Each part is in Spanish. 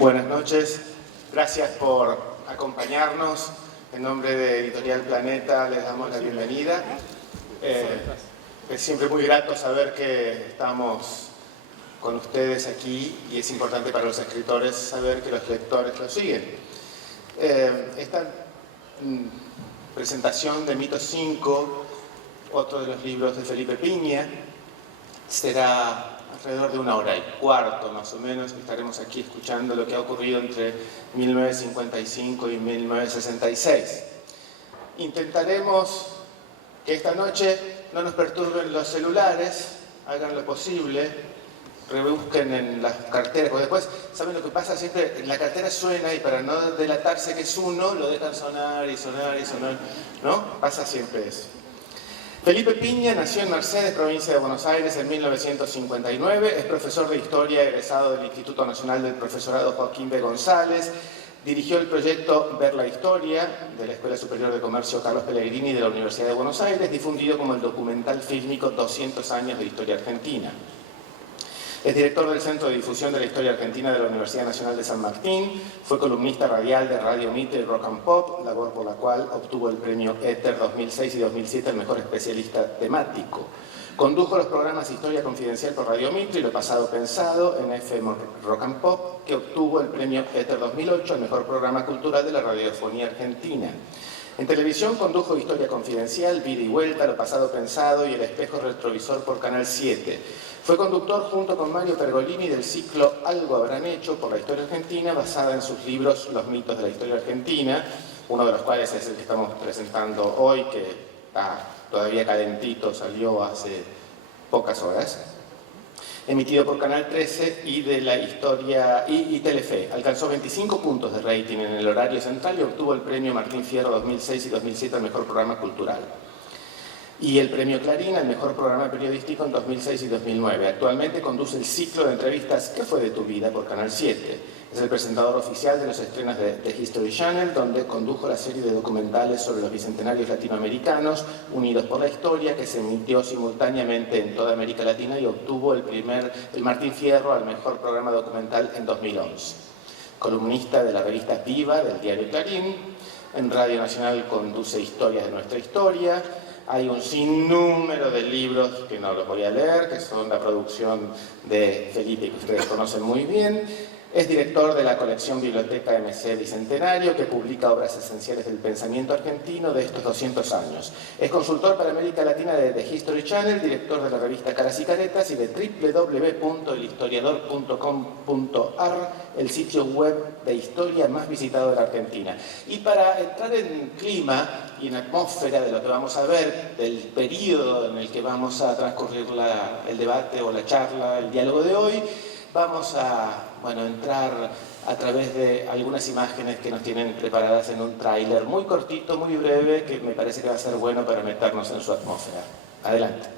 Buenas noches, gracias por acompañarnos. En nombre de Editorial Planeta les damos la bienvenida. Es siempre muy grato saber que estamos con ustedes aquí y es importante para los escritores saber que los lectores los siguen. Esta presentación de Mito 5, otro de los libros de Felipe Piña, será alrededor de 1 hora y cuarto más o menos. Estaremos aquí escuchando lo que ha ocurrido entre 1955 y 1966. Intentaremos que esta noche no nos perturben los celulares, hagan lo posible, rebusquen en las carteras, porque después, ¿saben lo que pasa? Siempre la cartera suena y para no delatarse que es uno, lo dejan sonar y sonar y sonar, ¿no? Pasa siempre eso. Felipe Piña nació en Mercedes, provincia de Buenos Aires, en 1959. Es profesor de Historia egresado del Instituto Nacional del Profesorado Joaquín B. González. Dirigió el proyecto Ver la Historia de la Escuela Superior de Comercio Carlos Pellegrini de la Universidad de Buenos Aires, difundido como el documental fílmico 200 años de Historia Argentina. Es director del Centro de Difusión de la Historia Argentina de la Universidad Nacional de San Martín, fue columnista radial de Radio Mitre y Rock and Pop, labor por la cual obtuvo el premio Éter 2006 y 2007 al mejor especialista temático. Condujo los programas Historia Confidencial por Radio Mitre y Lo Pasado Pensado en FM Rock and Pop, que obtuvo el premio Éter 2008 al mejor programa cultural de la radiofonía argentina. En televisión condujo Historia Confidencial, Vida y Vuelta, Lo Pasado Pensado y El Espejo Retrovisor por Canal 7. Fue conductor junto con Mario Pergolini del ciclo Algo Habrán Hecho por la Historia Argentina, basada en sus libros Los Mitos de la Historia Argentina, uno de los cuales es el que estamos presentando hoy, que está todavía calentito, salió hace pocas horas. Emitido por Canal 13 y de la Historia y Telefe. Alcanzó 25 puntos de rating en el horario central y obtuvo el premio Martín Fierro 2006 y 2007 al mejor programa cultural. Y el premio Clarín al mejor programa periodístico en 2006 y 2009. Actualmente conduce el ciclo de entrevistas ¿Qué fue de tu vida? Por Canal 7. Es el presentador oficial de los estrenos de History Channel, donde condujo la serie de documentales sobre los bicentenarios latinoamericanos, Unidos por la Historia, que se emitió simultáneamente en toda América Latina y obtuvo el Martín Fierro al mejor programa documental en 2011. Columnista de la revista Viva, del diario Clarín. En Radio Nacional conduce Historias de Nuestra Historia. Hay un sinnúmero de libros que no los voy a leer, que son la producción de Felipe, que ustedes conocen muy bien. Es director de la colección Biblioteca MC Bicentenario, que publica obras esenciales del pensamiento argentino de estos 200 años. Es consultor para América Latina de The History Channel, director de la revista Caras y Caretas y de www.elhistoriador.com.ar, el sitio web de historia más visitado de la Argentina. Y para entrar en clima y en atmósfera de lo que vamos a ver, del periodo en el que vamos a transcurrir el debate o la charla, el diálogo de hoy, vamos a entrar a través de algunas imágenes que nos tienen preparadas en un tráiler muy cortito, muy breve, que me parece que va a ser bueno para meternos en su atmósfera. Adelante.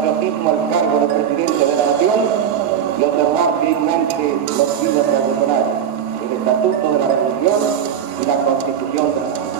patriotismo al cargo de presidente de la nación y observar fielmente los fines revolucionarios, el Estatuto de la Revolución y la Constitución de la nación.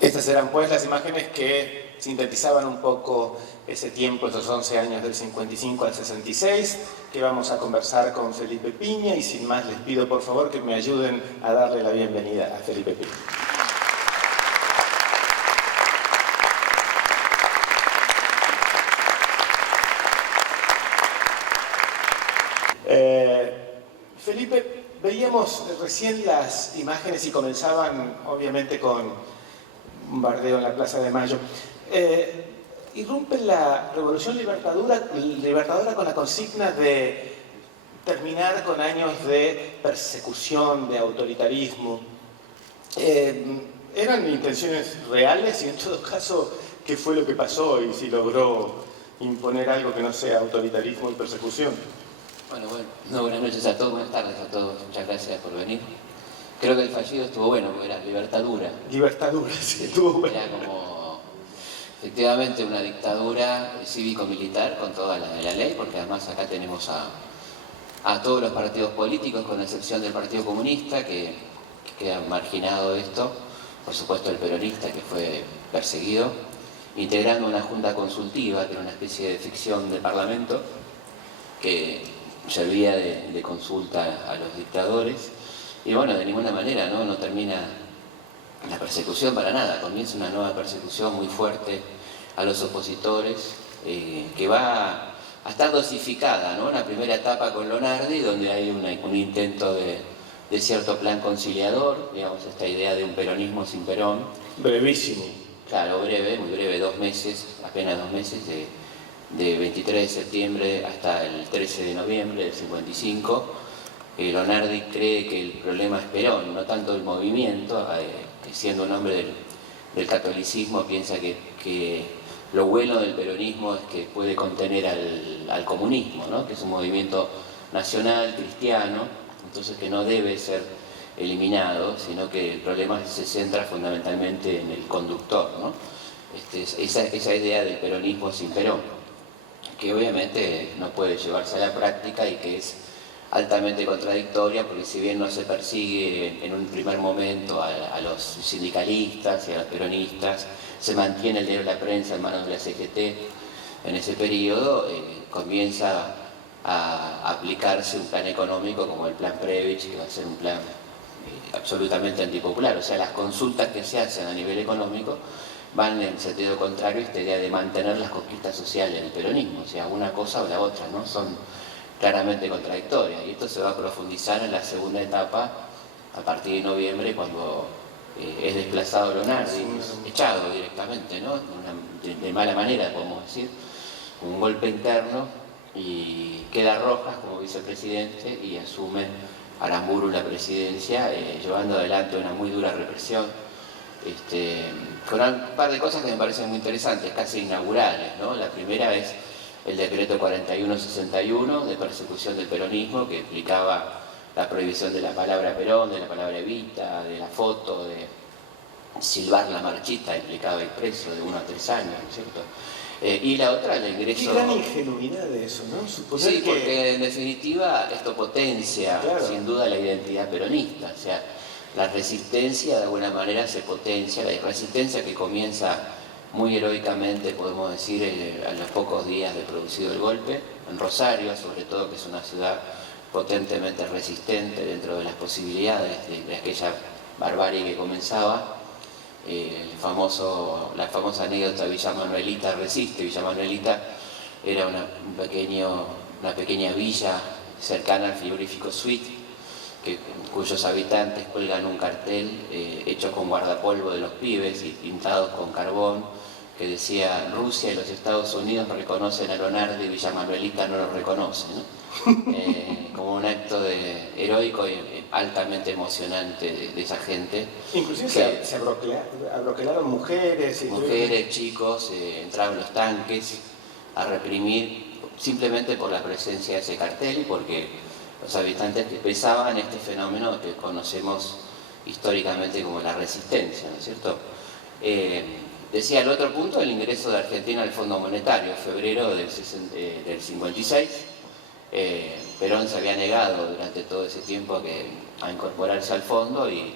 Estas eran pues las imágenes que sintetizaban un poco ese tiempo, esos 11 años del 55 al 66, que vamos a conversar con Felipe Piña, y sin más les pido por favor que me ayuden a darle la bienvenida a Felipe Piña. Felipe, veíamos recién las imágenes y comenzaban obviamente con un bardeo en la Plaza de Mayo. Irrumpe la Revolución Libertadora con la consigna de terminar con años de persecución, de autoritarismo. ¿Eran intenciones reales? Y en todo caso, ¿qué fue lo que pasó y si logró imponer algo que no sea autoritarismo y persecución? Buenas noches a todos, buenas tardes a todos, muchas gracias por venir. Creo que el fallido estuvo bueno, porque era Libertadura. Libertadura, sí, estuvo bueno. Era como, efectivamente, una dictadura cívico-militar con toda la ley, porque además acá tenemos a todos los partidos políticos, con excepción del Partido Comunista, que queda marginado esto, por supuesto el peronista, que fue perseguido, integrando una junta consultiva, que era una especie de ficción de parlamento, que servía de consulta a los dictadores. Y bueno, de ninguna manera no termina la persecución para nada, comienza una nueva persecución muy fuerte a los opositores, que va a estar dosificada, ¿no? La primera etapa con Lonardi, donde hay un intento de cierto plan conciliador, digamos, esta idea de un peronismo sin Perón. Brevísimo. Claro, breve, muy breve, 2 meses, apenas 2 meses, de 23 de septiembre hasta el 13 de noviembre del 55. Lonardi cree que el problema es Perón, no tanto el movimiento, siendo un hombre del catolicismo, piensa que lo bueno del peronismo es que puede contener al comunismo, ¿no? Que es un movimiento nacional, cristiano, entonces que no debe ser eliminado, sino que el problema se centra fundamentalmente en el conductor, ¿no? Esa idea del peronismo sin Perón, que obviamente no puede llevarse a la práctica y que es altamente contradictoria, porque si bien no se persigue en un primer momento a los sindicalistas y a los peronistas, se mantiene el diario La Prensa en manos de la CGT, en ese periodo comienza a aplicarse un plan económico como el Plan Previch, que va a ser un plan absolutamente antipopular. O sea, las consultas que se hacen a nivel económico van en sentido contrario a esta idea de mantener las conquistas sociales del peronismo, o sea, una cosa o la otra, ¿no? Son claramente contradictorias, y esto se va a profundizar en la segunda etapa a partir de noviembre, cuando es desplazado Lonardi, echado directamente, ¿no? De mala manera, podemos decir, un golpe interno, y queda Rojas como vicepresidente y asume Aramburu la presidencia, llevando adelante una muy dura represión, con un par de cosas que me parecen muy interesantes, casi inaugurales, ¿no? La primera es el decreto 4161 de persecución del peronismo, que implicaba la prohibición de la palabra Perón, de la palabra Evita, de la foto, de silbar la marchita, implicaba ir preso de 1 a 3 años, ¿no es cierto? Y la otra, el ingreso... Qué gran ingenuidad de eso, ¿no? Suponer sí, porque en definitiva esto potencia, claro, sin duda la identidad peronista, o sea, la resistencia de alguna manera se potencia, la resistencia que comienza muy heroicamente, podemos decir, a los pocos días de producido el golpe, en Rosario, sobre todo, que es una ciudad potentemente resistente dentro de las posibilidades de aquella barbarie que comenzaba. La famosa anécdota de Villa Manuelita resiste. Villa Manuelita era una pequeña villa cercana al frigorífico Sweet, cuyos habitantes cuelgan un cartel hecho con guardapolvo de los pibes y pintados con carbón, que decía: Rusia y los Estados Unidos reconocen a Leonardo y Villa Manuelita no lo reconoce, ¿no? Como un acto heroico y altamente emocionante de esa gente. Inclusive se abroquelaron mujeres. Mujeres, chicos, entraron los tanques a reprimir simplemente por la presencia de ese cartel y porque los habitantes pensaban este fenómeno que conocemos históricamente como la resistencia, ¿no es cierto? Decía el otro punto, el ingreso de Argentina al Fondo Monetario, febrero del 56. Perón se había negado durante todo ese tiempo a incorporarse al fondo, y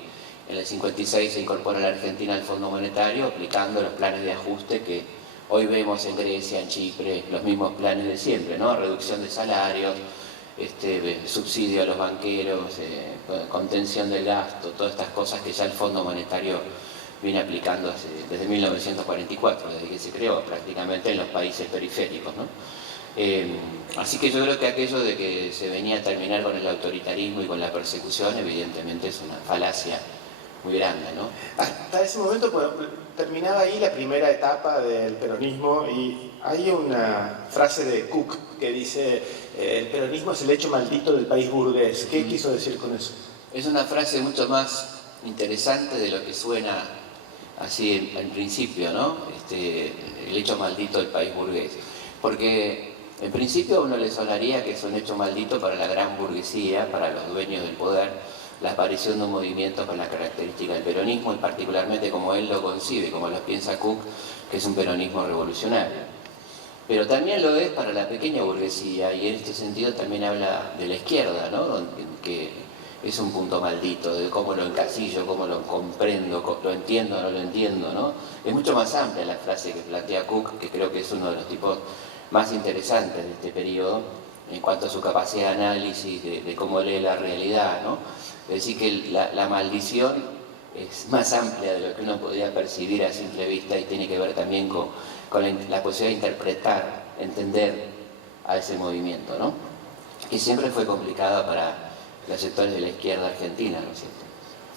en el 56 se incorpora la Argentina al Fondo Monetario aplicando los planes de ajuste que hoy vemos en Grecia, en Chipre, los mismos planes de siempre, ¿no? Reducción de salarios, subsidio a los banqueros, contención del gasto, todas estas cosas que ya el Fondo Monetario viene aplicando desde 1944, desde que se creó prácticamente en los países periféricos, ¿no? Así que yo creo que aquello de que se venía a terminar con el autoritarismo y con la persecución, evidentemente es una falacia muy grande, ¿no? Hasta ese momento terminaba ahí la primera etapa del peronismo, y hay una frase de Cook que dice: el peronismo es el hecho maldito del país burgués. ¿Qué quiso decir con eso? Es una frase mucho más interesante de lo que suena así en principio, ¿no? El hecho maldito del país burgués. Porque en principio a uno le sonaría que es un hecho maldito para la gran burguesía, para los dueños del poder, la aparición de un movimiento con la característica del peronismo, y particularmente como él lo concibe, como lo piensa Cook, que es un peronismo revolucionario. Pero también lo es para la pequeña burguesía, y en este sentido también habla de la izquierda, ¿no? Que es un punto maldito, de cómo lo encasillo, cómo lo comprendo, lo entiendo o no lo entiendo, ¿no? Es mucho más amplia la frase que plantea Cook, que creo que es uno de los tipos más interesantes de este periodo, en cuanto a su capacidad de análisis, de cómo lee la realidad, ¿no? Es decir, que la maldición es más amplia de lo que uno podría percibir a simple vista, y tiene que ver también con la posibilidad de interpretar, entender a ese movimiento, ¿no? Que siempre fue complicado para los sectores de la izquierda argentina, ¿no es cierto?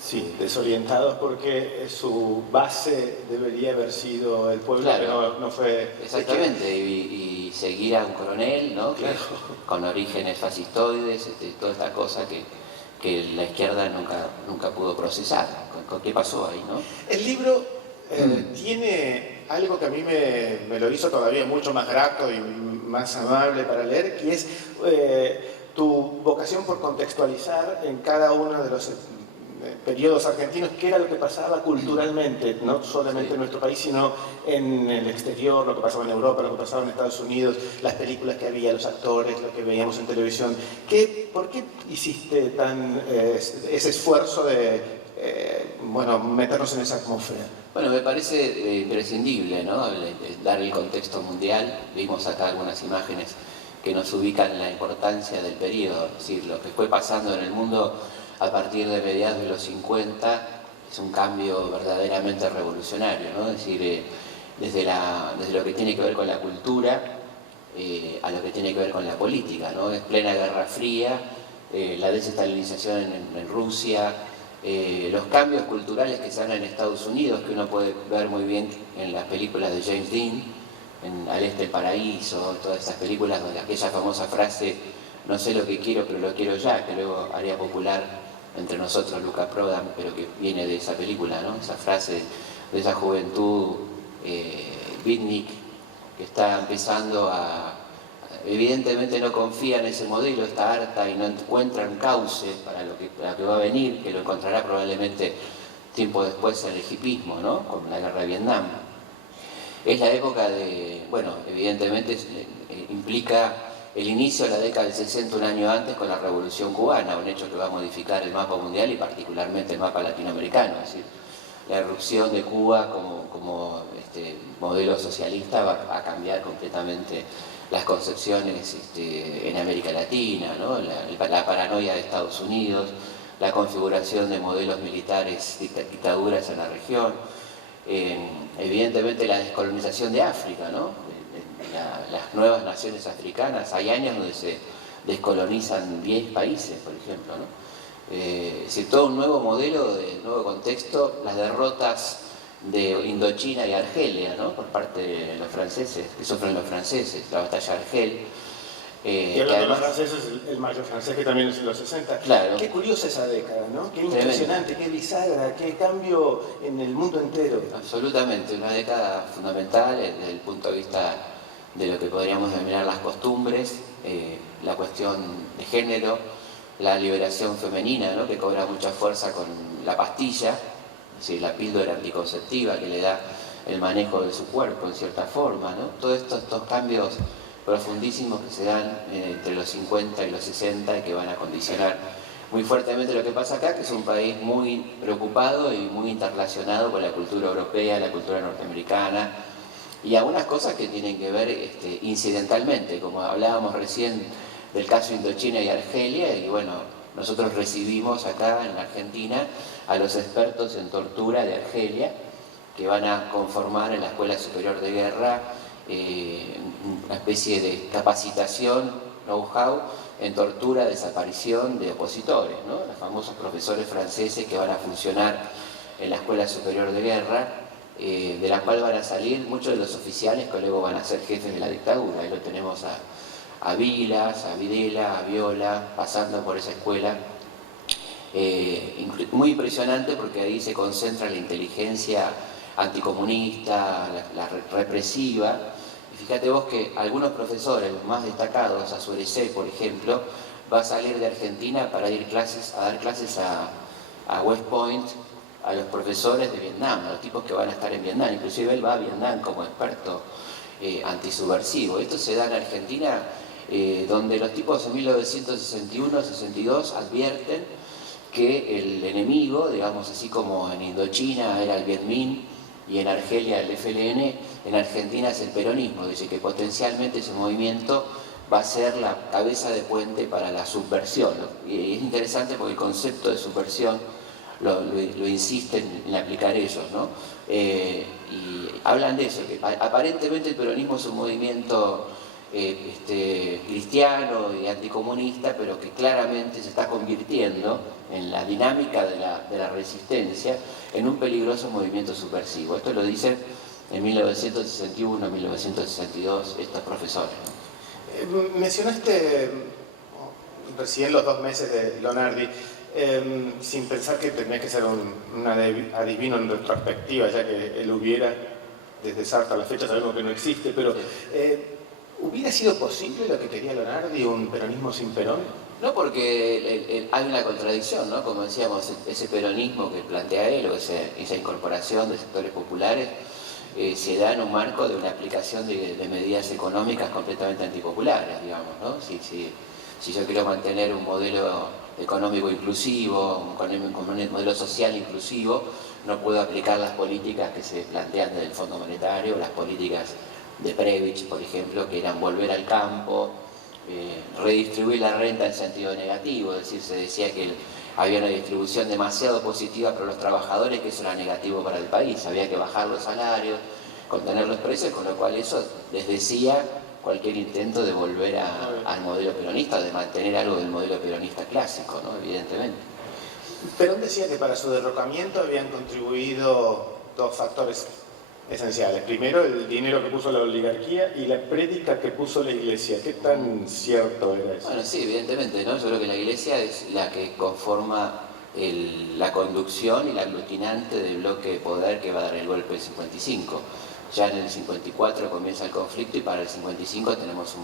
Sí, desorientados porque su base debería haber sido el pueblo, claro, que no fue... Exactamente, y seguir a un coronel, ¿no? Claro. Con orígenes fascistoides, toda esta cosa que la izquierda nunca pudo procesar. ¿Qué pasó ahí, no? El libro tiene algo que a mí me lo hizo todavía mucho más grato y más amable para leer, que es tu vocación por contextualizar en cada uno de los periodos argentinos qué era lo que pasaba culturalmente, no solamente en nuestro país, sino en el exterior, lo que pasaba en Europa, lo que pasaba en Estados Unidos, las películas que había, los actores, lo que veíamos en televisión. ¿Por qué hiciste ese esfuerzo de meternos en esa atmósfera? Bueno, me parece imprescindible, ¿no? Dar el contexto mundial. Vimos acá algunas imágenes que nos ubican en la importancia del periodo, es decir, lo que fue pasando en el mundo a partir de mediados de los 50 es un cambio verdaderamente revolucionario, ¿no? Es decir, desde lo que tiene que ver con la cultura a lo que tiene que ver con la política, ¿no? Es plena Guerra Fría, la desestalinización en Rusia, los cambios culturales que se dan en Estados Unidos, que uno puede ver muy bien en las películas de James Dean, en Al Este del Paraíso, todas esas películas donde aquella famosa frase: no sé lo que quiero, pero lo quiero ya, que luego haría popular entre nosotros Luca Prodan, pero que viene de esa película, ¿no? Esa frase de esa juventud beatnik que está empezando evidentemente no confía en ese modelo, está harta y no encuentra un cauce para lo que va a venir, que lo encontrará probablemente tiempo después en el hipismo, ¿no? Con la guerra de Vietnam. Es la época evidentemente implica el inicio de la década del 60, un año antes, con la Revolución Cubana, un hecho que va a modificar el mapa mundial y particularmente el mapa latinoamericano. Es decir, la irrupción de Cuba como modelo socialista va a cambiar completamente las concepciones en América Latina, ¿no? La paranoia de Estados Unidos, la configuración de modelos militares, dictaduras en la región, evidentemente la descolonización de África, ¿no? Las nuevas naciones africanas, hay años donde se descolonizan 10 países, por ejemplo, ¿no? Es decir, todo un nuevo modelo, de nuevo contexto, las derrotas de Indochina y Argelia, ¿no? Por parte de los franceses, que sufren los franceses, la batalla de Argel. Y hablando de los franceses, el mayo francés que también es en los 60. Claro. Qué curiosa esa década, ¿no? Qué impresionante, qué bisagra, qué cambio en el mundo entero. Absolutamente, una década fundamental desde el punto de vista de lo que podríamos denominar las costumbres, la cuestión de género, la liberación femenina, ¿no? Que cobra mucha fuerza con la pastilla, es decir, la píldora anticonceptiva que le da el manejo de su cuerpo en cierta forma, ¿no? Todos estos cambios profundísimos que se dan entre los 50 y los 60 y que van a condicionar muy fuertemente lo que pasa acá, que es un país muy preocupado y muy interrelacionado con la cultura europea, la cultura norteamericana y algunas cosas que tienen que ver incidentalmente, como hablábamos recién del caso Indochina y Argelia, y bueno, nosotros recibimos acá en Argentina a los expertos en tortura de Argelia, que van a conformar en la Escuela Superior de Guerra una especie de capacitación, know-how, en tortura, desaparición de opositores, ¿no? Los famosos profesores franceses que van a funcionar en la Escuela Superior de Guerra, de la cual van a salir muchos de los oficiales que luego van a ser jefes de la dictadura. Ahí lo tenemos a Vilas, a Videla, a Viola, pasando por esa escuela. Muy impresionante porque ahí se concentra la inteligencia anticomunista, la represiva. Y fíjate vos que algunos profesores, los más destacados, Azurecé, por ejemplo, va a salir de Argentina para ir a dar clases a West Point, a los profesores de Vietnam, a los tipos que van a estar en Vietnam. Inclusive él va a Vietnam como experto antisubversivo. Esto se da en Argentina, donde los tipos en 1961-62 advierten que el enemigo, digamos así como en Indochina era el Viet Minh y en Argelia el FLN, en Argentina es el peronismo. Dice que potencialmente ese movimiento va a ser la cabeza de puente para la subversión. Y es interesante porque el concepto de subversión lo insisten en aplicar ellos, ¿no? Y hablan de eso, que aparentemente el peronismo es un movimiento cristiano y anticomunista, pero que claramente se está convirtiendo en la dinámica de la resistencia en un peligroso movimiento subversivo. Esto lo dicen en 1961, 1962 estos profesores, ¿no? Mencionaste recién los 2 meses de Leonardi, sin pensar que tenía que ser un adivino en retrospectiva, ya que él hubiera, desde Sartre a la fecha sabemos que no existe, pero ¿hubiera sido posible lo que quería Leonardi, un peronismo sin Perón? No, porque hay una contradicción, ¿no? Como decíamos, ese peronismo que plantea él, o esa incorporación de sectores populares, se da en un marco de una aplicación de medidas económicas completamente antipopulares, digamos, ¿no? Si yo quiero mantener un modelo económico inclusivo, un modelo social inclusivo, no puedo aplicar las políticas que se plantean desde el Fondo Monetario, las políticas de Previch, por ejemplo, que eran volver al campo, redistribuir la renta en sentido negativo, es decir, se decía que había una distribución demasiado positiva para los trabajadores, que eso era negativo para el país, había que bajar los salarios, contener los precios, con lo cual eso desdecía cualquier intento de volver al modelo peronista, de mantener algo del modelo peronista clásico, ¿no? Evidentemente. Perón decía que para su derrocamiento habían contribuido 2 factores esenciales. Primero, el dinero que puso la oligarquía y la prédica que puso la iglesia. ¿Qué tan cierto era eso? Bueno, sí, evidentemente, ¿no? Yo creo que la iglesia es la que conforma la conducción y la aglutinante del bloque de poder que va a dar el golpe del 55. Ya en el 54 comienza el conflicto y para el 55 tenemos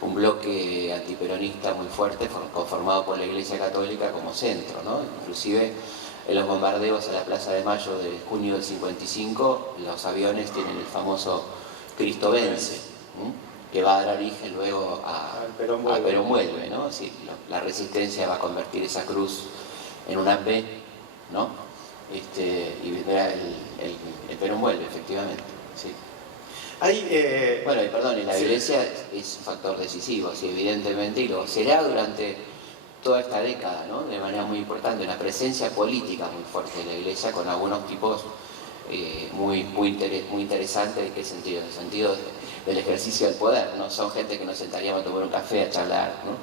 un bloque antiperonista muy fuerte conformado por la Iglesia Católica como centro, ¿no? Inclusive en los bombardeos a la Plaza de Mayo de junio del 55, los aviones tienen el famoso Cristo vence, que va a dar origen luego a Perón vuelve, ¿no? Sí, la resistencia va a convertir esa cruz en una P, ¿no? Y vendrá el Perón vuelve, efectivamente. Sí. Bueno, y perdón, en la iglesia es un factor decisivo, sí, evidentemente, y lo será durante toda esta década, ¿no? De manera muy importante, una presencia política muy fuerte de la iglesia con algunos tipos muy interesantes. ¿En qué sentido? En el sentido del ejercicio del poder, ¿no? Son gente que nos sentaríamos a tomar un café, a charlar, ¿no?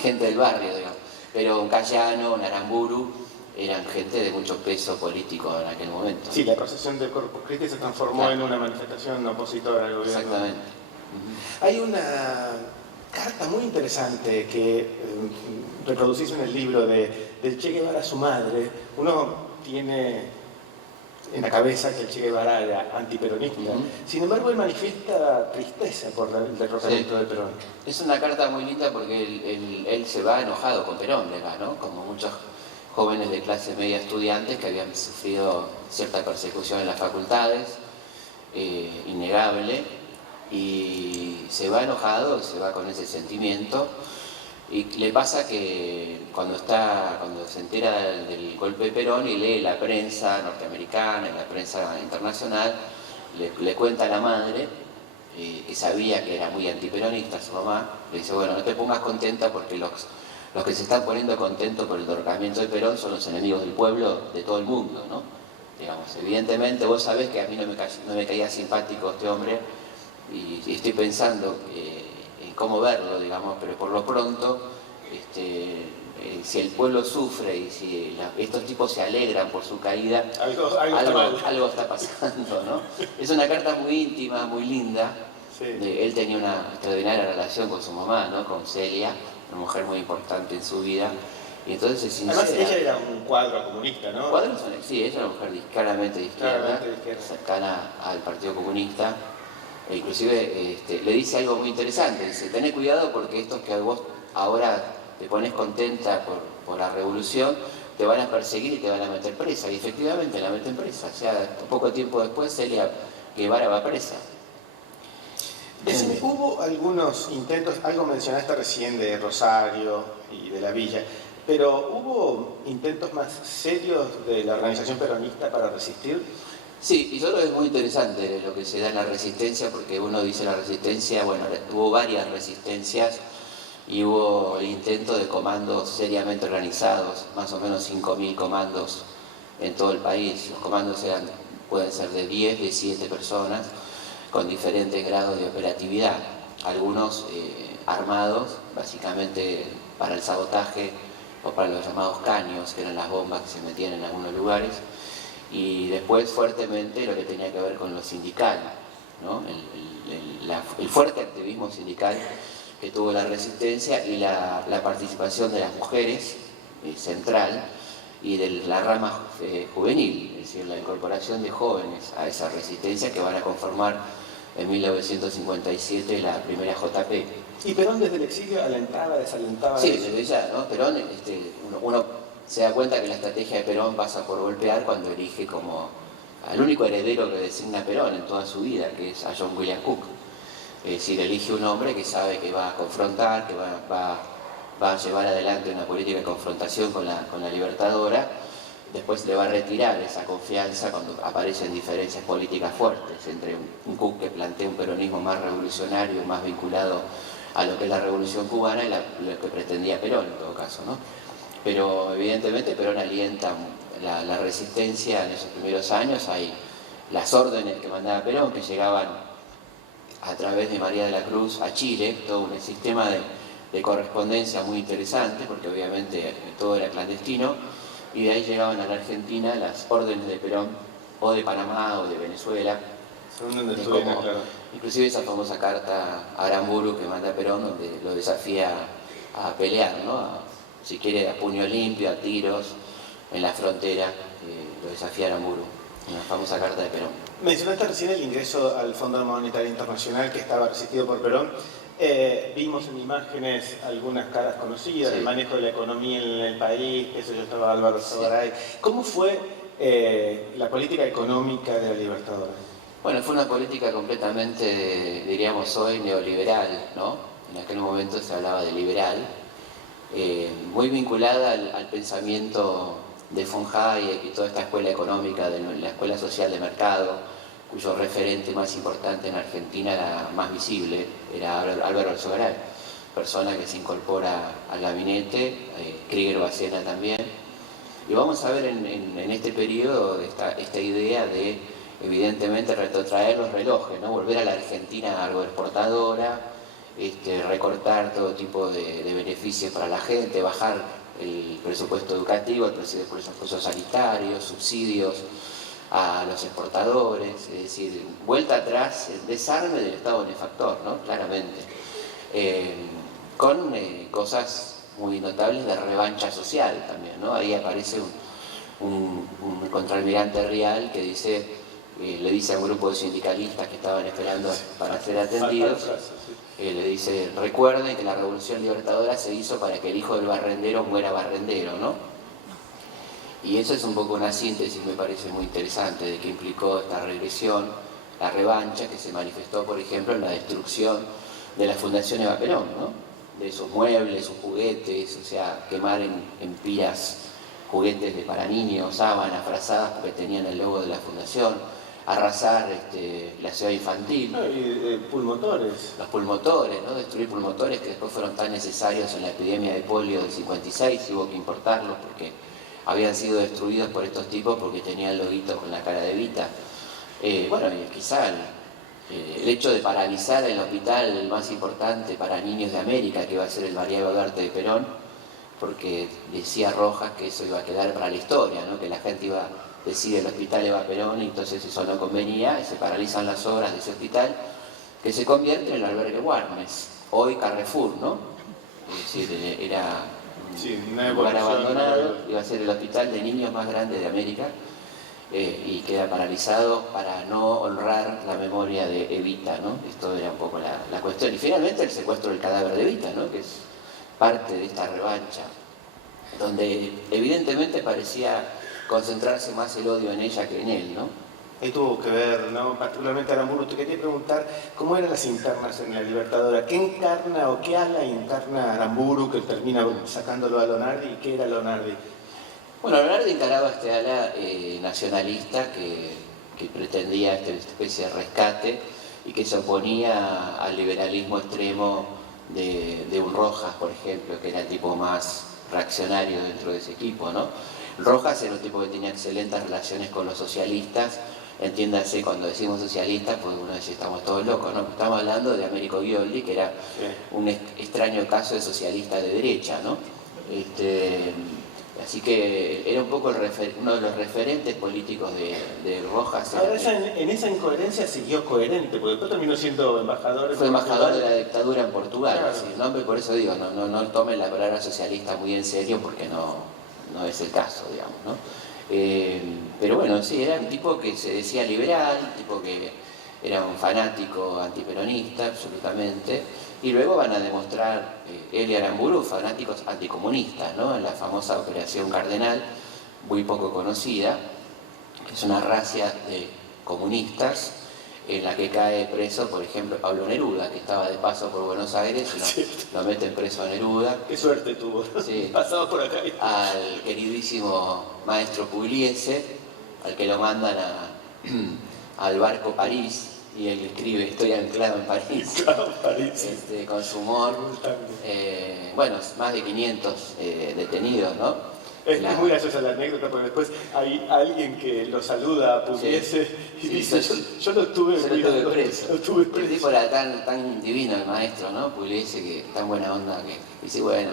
Gente del barrio, digamos. Pero un Cayano, un Aramburu, eran gente de mucho peso político en aquel momento. Sí, la procesión de Corpus Christi se transformó Claro. en una manifestación opositora al gobierno. Exactamente. Hay una carta muy interesante que reproducís en el libro del Che Guevara a su madre. Uno tiene en la cabeza que el Che Guevara era antiperonista. Sin embargo, él manifiesta tristeza por el derrocamiento de Perón. Es una carta muy linda porque él se va enojado con Perón, ¿no? Como muchos jóvenes de clase media estudiantes que habían sufrido cierta persecución en las facultades, innegable, y se va enojado, se va con ese sentimiento, y le pasa que cuando se entera del golpe de Perón y lee la prensa norteamericana y la prensa internacional, le cuenta a la madre, que sabía que era muy antiperonista su mamá, le dice, bueno, no te pongas contenta porque los que se están poniendo contentos por el derrocamiento de Perón son los enemigos del pueblo de todo el mundo, ¿no? Digamos, evidentemente vos sabés que a mí no me caía simpático este hombre y estoy pensando en cómo verlo, digamos, pero por lo pronto, si el pueblo sufre y si estos tipos se alegran por su caída, algo está pasando, ¿no? Es una carta muy íntima, muy linda. Sí. Él tenía una extraordinaria relación con su mamá, ¿no? Con Celia, una mujer muy importante en su vida, y entonces se sincera. Además, ella era un cuadro comunista, ¿no? Sí, ella era una mujer claramente de izquierda, Claramente de izquierda. cercana al Partido Comunista, e inclusive le dice algo muy interesante, dice, tené cuidado porque estos que vos ahora te pones contenta por la revolución, te van a perseguir y te van a meter presa, y efectivamente la meten presa, o sea, poco tiempo después Celia Guevara va presa. Decime, hubo algunos intentos, algo mencionaste recién de Rosario y de la Villa, pero ¿hubo intentos más serios de la organización peronista para resistir? Sí, y yo creo que es muy interesante lo que se da en la resistencia, porque uno dice la resistencia, bueno, hubo varias resistencias y hubo el intento de comandos seriamente organizados, más o menos 5.000 comandos en todo el país. Los comandos pueden ser de 10, de 7 personas, con diferentes grados de operatividad, algunos armados, básicamente para el sabotaje o para los llamados caños, que eran las bombas que se metían en algunos lugares, y después fuertemente lo que tenía que ver con lo sindical, ¿no? El fuerte activismo sindical que tuvo la resistencia y la participación de las mujeres central y de la rama juvenil, es decir, la incorporación de jóvenes a esa resistencia que van a conformar en 1957 la primera JP. ¿Y Perón desde el exilio alentaba, desalentaba? Sí, desde ya, ¿no? Perón, uno se da cuenta que la estrategia de Perón pasa por golpear cuando elige como al único heredero que designa Perón en toda su vida, que es a John William Cook. Es decir, elige un hombre que sabe que va a confrontar, que va a llevar adelante una política de confrontación con la Libertadora. Después le va a retirar esa confianza cuando aparecen diferencias políticas fuertes entre un Cook que plantea un peronismo más revolucionario, más vinculado a lo que es la revolución cubana y lo que pretendía Perón en todo caso, ¿no? Pero evidentemente Perón alienta la resistencia en esos primeros años. Hay las órdenes que mandaba Perón que llegaban a través de María de la Cruz a Chile, todo un sistema de correspondencia muy interesante porque obviamente todo era clandestino, y de ahí llegaban a la Argentina las órdenes de Perón o de Panamá o de Venezuela, inclusive esa famosa carta a Aramburu que manda Perón donde lo desafía a pelear, ¿no? Si quiere a puño limpio, a tiros, en la frontera, lo desafía a Aramburu, una famosa carta de Perón. Mencionaste recién el ingreso al Fondo Monetario Internacional que estaba resistido por Perón. Vimos en imágenes algunas caras conocidas, sí, el manejo de la economía en el país, eso yo estaba Álvaro Sogaray. Sí. ¿Cómo fue la política económica de la Libertadora? Bueno, fue una política completamente, diríamos hoy, neoliberal, ¿no? En aquel momento se hablaba de liberal, muy vinculada al pensamiento de von Hayek y toda esta escuela económica, de la escuela social de mercado, cuyo referente más importante en Argentina era más visible, era Álvaro Sogaray, persona que se incorpora al gabinete, Krieger Bacena también. Y vamos a ver en este periodo esta idea de, evidentemente, retrotraer los relojes, ¿no? Volver a la Argentina agroexportadora, recortar todo tipo de beneficios para la gente, bajar el presupuesto educativo, el presupuesto sanitario, subsidios a los exportadores, es decir, vuelta atrás, el desarme del Estado benefactor, ¿no? Claramente, con cosas muy notables de revancha social también, ¿no? Ahí aparece un contraalmirante Rial que dice, le dice a un grupo de sindicalistas que estaban esperando para ser atendidos, le dice, recuerden que la Revolución Libertadora se hizo para que el hijo del barrendero muera barrendero, ¿no? Y eso es un poco una síntesis, me parece muy interesante, de qué implicó esta regresión, la revancha que se manifestó, por ejemplo, en la destrucción de la Fundación Eva Perón, ¿no? De esos muebles, sus juguetes, o sea, quemar en pilas juguetes para niños, sábanas, frazadas porque tenían el logo de la Fundación, arrasar la ciudad infantil. Y pulmotores. Los pulmotores, ¿no? Destruir pulmotores que después fueron tan necesarios en la epidemia de polio del 56, hubo que importarlos porque habían sido destruidos por estos tipos porque tenían el loguito con la cara de Evita. Bueno, y quizá el hecho de paralizar el hospital más importante para niños de América, que iba a ser el María Godarte de Perón, porque decía Rojas que eso iba a quedar para la historia, ¿no? Que la gente iba a decir el hospital Eva Perón y entonces eso no convenía, y se paralizan las obras de ese hospital, que se convierte en el albergue Warnes, hoy Carrefour, ¿no? Es decir, era un lugar abandonado, iba a ser el hospital de niños más grande de América, y queda paralizado para no honrar la memoria de Evita, ¿no? Esto era un poco la cuestión. Y finalmente el secuestro del cadáver de Evita, ¿no? Que es parte de esta revancha, donde evidentemente parecía concentrarse más el odio en ella que en él, ¿no? Ahí tuvo que ver, ¿no? Particularmente Aramburu. Te quería preguntar cómo eran las internas en la Libertadora. ¿Qué encarna o qué ala encarna Aramburu que termina sacándolo a Lonardi? ¿Y qué era Lonardi? Bueno, Lonardi encaraba este ala nacionalista que pretendía esta especie de rescate y que se oponía al liberalismo extremo de un Rojas, por ejemplo, que era el tipo más reaccionario dentro de ese equipo, ¿no? Rojas era un tipo que tenía excelentes relaciones con los socialistas. Entiéndase, cuando decimos socialistas, pues uno dice, estamos todos locos, ¿no? Estamos hablando de Américo Ghioldi, que era un extraño caso de socialista de derecha, ¿no? Así que era un poco uno de los referentes políticos de Rojas. Ahora, en esa incoherencia siguió coherente, porque después terminó siendo embajador. Fue embajador de la dictadura en Portugal, claro. ¿sí? ¿No? Por eso digo, no tomen la palabra socialista muy en serio, porque no es el caso, digamos, ¿no? Pero bueno, sí, era un tipo que se decía liberal, un tipo que era un fanático antiperonista, absolutamente, y luego van a demostrar él y Aramburu fanáticos anticomunistas, ¿no? En la famosa Operación Cardenal, muy poco conocida, que es una racia de comunistas en la que cae preso, por ejemplo, Pablo Neruda, que estaba de paso por Buenos Aires, y lo meten preso a Neruda. Qué suerte tuvo, sí. Pasaba por acá. Al queridísimo maestro Pugliese, al que lo mandan al barco París, y él escribe, estoy anclado en París, con su humor. Bueno, más de 500 detenidos, ¿no? Es muy graciosa la anécdota, porque después hay alguien que lo saluda a Pugliese y dice, yo lo tuve preso. El tipo era tan divino el maestro, ¿no? Pugliese, que tan buena onda, que dice, bueno.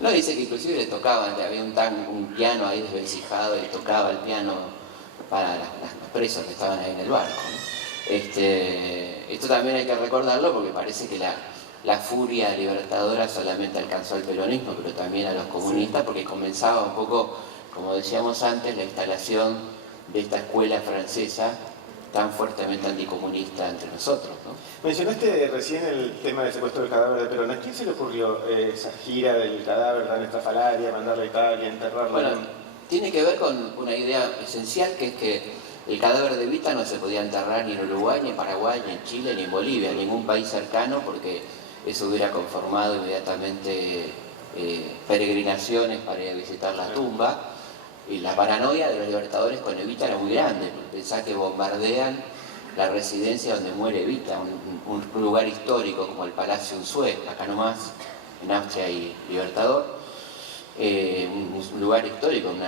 No, dice que inclusive le tocaban, que había un piano ahí desvencijado y tocaba el piano para los presos que estaban ahí en el barco, ¿no? Esto también hay que recordarlo porque parece que la furia libertadora solamente alcanzó al peronismo, pero también a los comunistas, porque comenzaba un poco, como decíamos antes, la instalación de esta escuela francesa tan fuertemente anticomunista entre nosotros, ¿no? Mencionaste recién el tema del secuestro del cadáver de Perón. ¿A quién se le ocurrió esa gira del cadáver tan estrafalaria, mandarlo a Italia, enterrarlo? Bueno, tiene que ver con una idea esencial, que es que el cadáver de Evita no se podía enterrar ni en Uruguay, ni en Paraguay, ni en Chile, ni en Bolivia, en ningún país cercano, porque eso hubiera conformado inmediatamente peregrinaciones para ir a visitar la tumba. Y la paranoia de los libertadores con Evita era muy grande, porque pensá que bombardean la residencia donde muere Evita, un lugar histórico como el Palacio Unzué, acá nomás, en Austria y Libertador. Un lugar histórico, un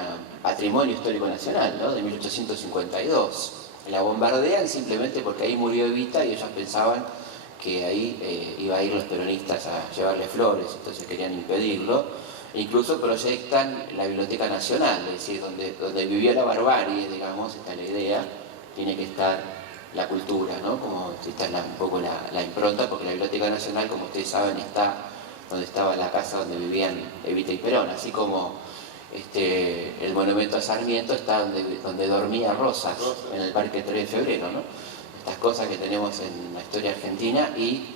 patrimonio histórico nacional, ¿no? De 1852. La bombardean simplemente porque ahí murió Evita y ellos pensaban que ahí iba a ir los peronistas a llevarle flores, entonces querían impedirlo. Incluso proyectan la Biblioteca Nacional, es decir, donde vivió la barbarie, digamos, está la idea, tiene que estar la cultura, ¿no? Como esta es un poco la impronta, porque la Biblioteca Nacional, como ustedes saben, está donde estaba la casa donde vivían Evita y Perón, así como el monumento a Sarmiento está donde dormía Rosas, en el Parque 3 de Febrero, ¿no? Estas cosas que tenemos en la historia argentina, y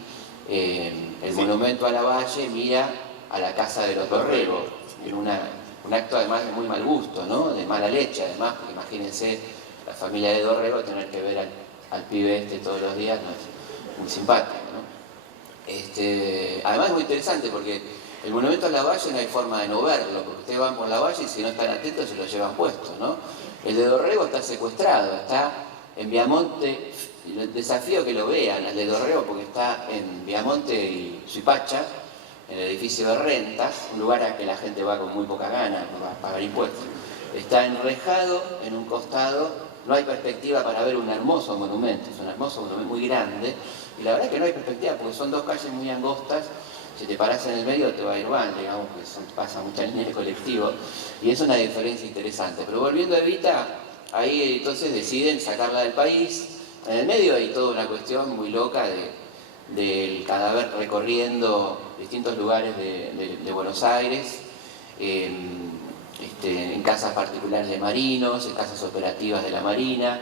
el monumento a Lavalle mira a la casa de los Dorrego, en un acto además de muy mal gusto, ¿no? De mala leche, además, porque imagínense la familia de Dorrego tener que ver al pibe todos los días, no es muy simpático, ¿no? Además es muy interesante porque el monumento a Lavalle no hay forma de no verlo, porque ustedes van por Lavalle y si no están atentos se lo llevan puesto, ¿no? El de Dorrego está secuestrado, está en Viamonte, el desafío que lo vean, el de Dorrego, porque está en Viamonte y Suipacha, en el edificio de rentas, un lugar a que la gente va con muy poca gana, no va a pagar impuestos. Está enrejado en un costado, no hay perspectiva para ver un hermoso monumento, es un hermoso monumento muy grande, y la verdad es que no hay perspectiva porque son dos calles muy angostas, si te parás en el medio te va a ir mal, digamos, porque pasa mucha línea de colectivo, y es una diferencia interesante. Pero volviendo a Evita, ahí entonces deciden sacarla del país. En el medio hay toda una cuestión muy loca del cadáver recorriendo distintos lugares de Buenos Aires, en casas particulares de marinos, en casas operativas de la Marina,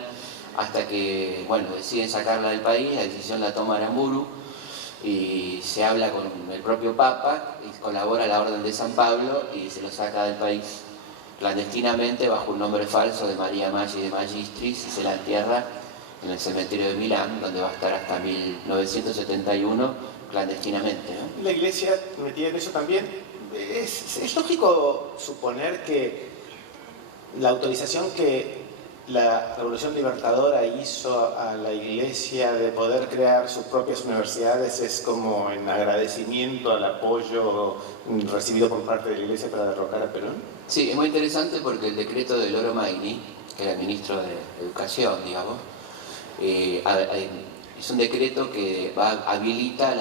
hasta que, bueno, deciden sacarla del país. La decisión la toma Aramburu y se habla con el propio Papa y colabora a la Orden de San Pablo y se lo saca del país clandestinamente bajo un nombre falso de María Maggi de Magistris, y se la entierra en el cementerio de Milán, donde va a estar hasta 1971 clandestinamente, ¿no? La Iglesia metida en eso también. Es lógico suponer que la autorización que la Revolución Libertadora hizo a la Iglesia de poder crear sus propias universidades es como en agradecimiento al apoyo recibido por parte de la Iglesia para derrocar a Perón. Sí, es muy interesante porque el decreto de Loro Magni, que era el ministro de Educación, digamos, es un decreto que habilita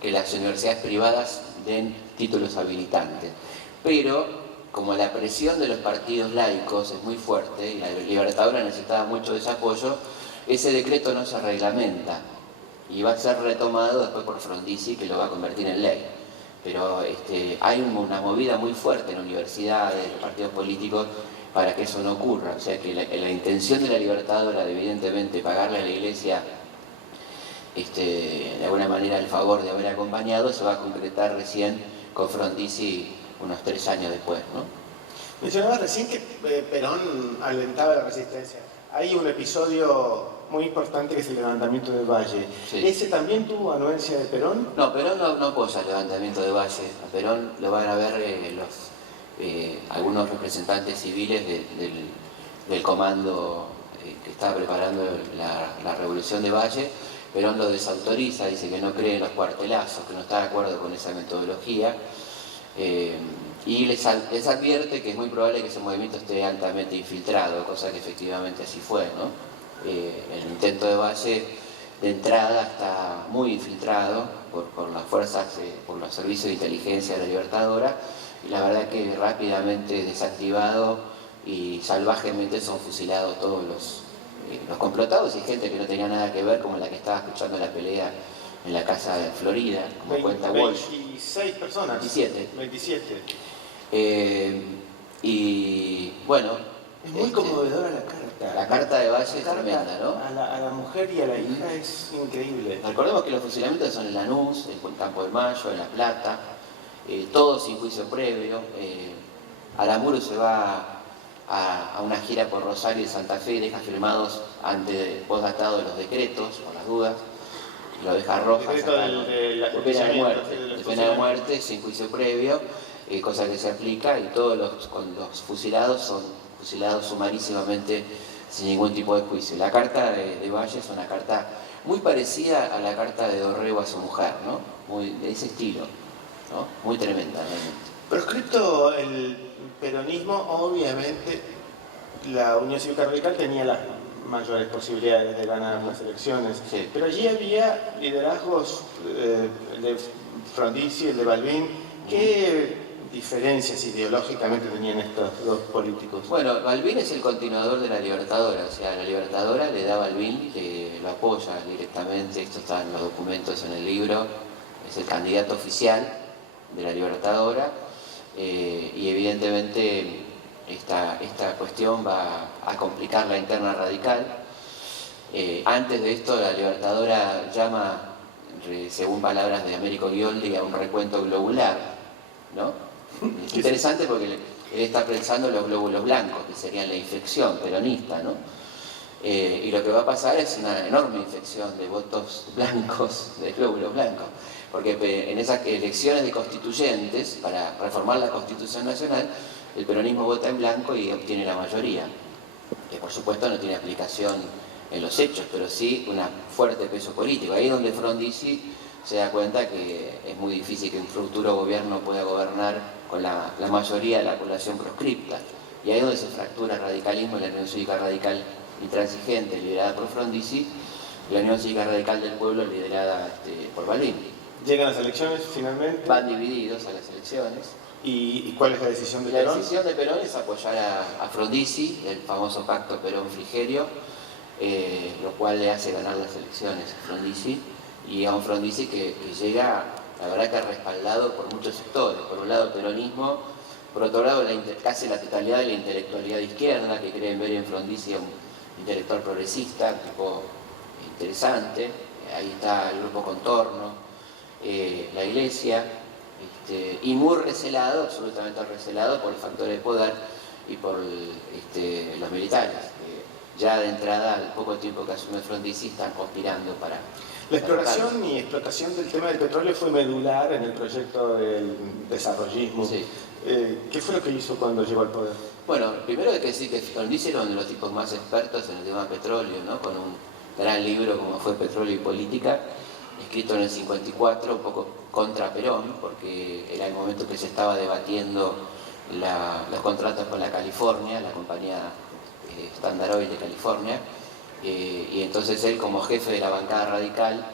que las universidades privadas den títulos habilitantes. Pero como la presión de los partidos laicos es muy fuerte y la Libertadora necesitaba mucho de ese apoyo, ese decreto no se reglamenta y va a ser retomado después por Frondizi, que lo va a convertir en ley. Pero hay una movida muy fuerte en universidades, en los partidos políticos, para que eso no ocurra. O sea que la intención de la Libertadora de evidentemente pagarle a la Iglesia de alguna manera el favor de haber acompañado se va a concretar recién con Frondizi unos 3 años después, ¿no? Mencionabas recién que Perón alentaba la resistencia. Hay un episodio muy importante que es el levantamiento de Valle. Sí. ¿Ese también tuvo anuencia de Perón? No, Perón no apoya el levantamiento de Valle. A Perón lo van a ver algunos representantes civiles del comando que estaba preparando la revolución de Valle. Perón lo desautoriza, dice que no cree en los cuartelazos, que no está de acuerdo con esa metodología. Y les advierte que es muy probable que ese movimiento esté altamente infiltrado, cosa que efectivamente así fue, ¿no? El intento de Valle de entrada está muy infiltrado por las fuerzas, por los servicios de inteligencia de la Libertadora, y la verdad que rápidamente es desactivado y salvajemente son fusilados todos los complotados y gente que no tenía nada que ver, como la que estaba escuchando la pelea en la casa de Florida, como cuenta Walsh. 26 personas. 27. Y bueno, es muy conmovedora la carta. La carta de Valle es tremenda, ¿no? A la mujer y a la hija es increíble. Recordemos que los fusilamientos son en Lanús, en Campo de Mayo, en La Plata, todos sin juicio previo. Aramburu se va a una gira por Rosario y Santa Fe y deja firmados postdatados los decretos, por las dudas, y lo deja Rojas. El decreto de pena de muerte sin juicio previo, cosa que se aplica, y todos los fusilados son fusilados sumarísimamente sin ningún tipo de juicio. La carta de Valle es una carta muy parecida a la carta de Dorrego a su mujer, ¿no? Muy de ese estilo, ¿no? Muy tremenda realmente. Proscripto el peronismo, obviamente la Unión Cívica Radical tenía las mayores posibilidades de ganar las elecciones, sí. Pero allí había liderazgos, el de Frondizi, el de Balbín, que diferencias ideológicamente tenían estos dos políticos? Bueno, Balbín es el continuador de la Libertadora, o sea, la Libertadora le da a Balbín, lo apoya directamente, esto está en los documentos en el libro, es el candidato oficial de la Libertadora, y evidentemente esta cuestión va a complicar la interna radical. Antes de esto, la Libertadora llama, según palabras de Américo Ghioldi, a un recuento globular, ¿no? Es interesante porque él está pensando en los glóbulos blancos, que serían la infección peronista, ¿no? Y lo que va a pasar es una enorme infección de votos blancos, de glóbulos blancos, porque en esas elecciones de constituyentes, para reformar la Constitución Nacional, el peronismo vota en blanco y obtiene la mayoría, que por supuesto no tiene aplicación en los hechos, pero sí un fuerte peso político. Ahí es donde Frondizi se da cuenta que es muy difícil que un futuro gobierno pueda gobernar con la mayoría de la población proscripta. Y ahí es donde se fractura el radicalismo y la Unión Cívica Radical Intransigente, liderada por Frondizi, y la Unión Cívica Radical del Pueblo, liderada por Balbín. ¿Llegan las elecciones finalmente? Van divididos a las elecciones. ¿Y cuál es la decisión de La Perón? decisión de Perón es apoyar a Frondizi, el famoso pacto Perón-Frigerio, lo cual le hace ganar las elecciones a Frondizi, y a un Frondizi que llega, la verdad que respaldado por muchos sectores. Por un lado el peronismo, por otro lado casi la totalidad de la intelectualidad de izquierda, que creen ver en Frondizi a un intelectual progresista, un tipo interesante. Ahí está el grupo Contorno, la Iglesia, y muy recelado, absolutamente recelado por el factor de poder y por los militares. Ya de entrada, al poco tiempo que asume Frondizi, están conspirando para... La exploración y explotación del tema del petróleo fue medular en el proyecto del desarrollismo. Sí. ¿Qué fue lo que hizo cuando llegó al poder? Bueno, primero hay que decir que Frondizi era uno de los tipos más expertos en el tema petróleo, ¿no? Con un gran libro como fue Petróleo y Política, escrito en el 54, un poco contra Perón, porque era el momento que se estaba debatiendo los contratos con la California, la compañía Standard Oil de California, y entonces él, como jefe de la bancada radical,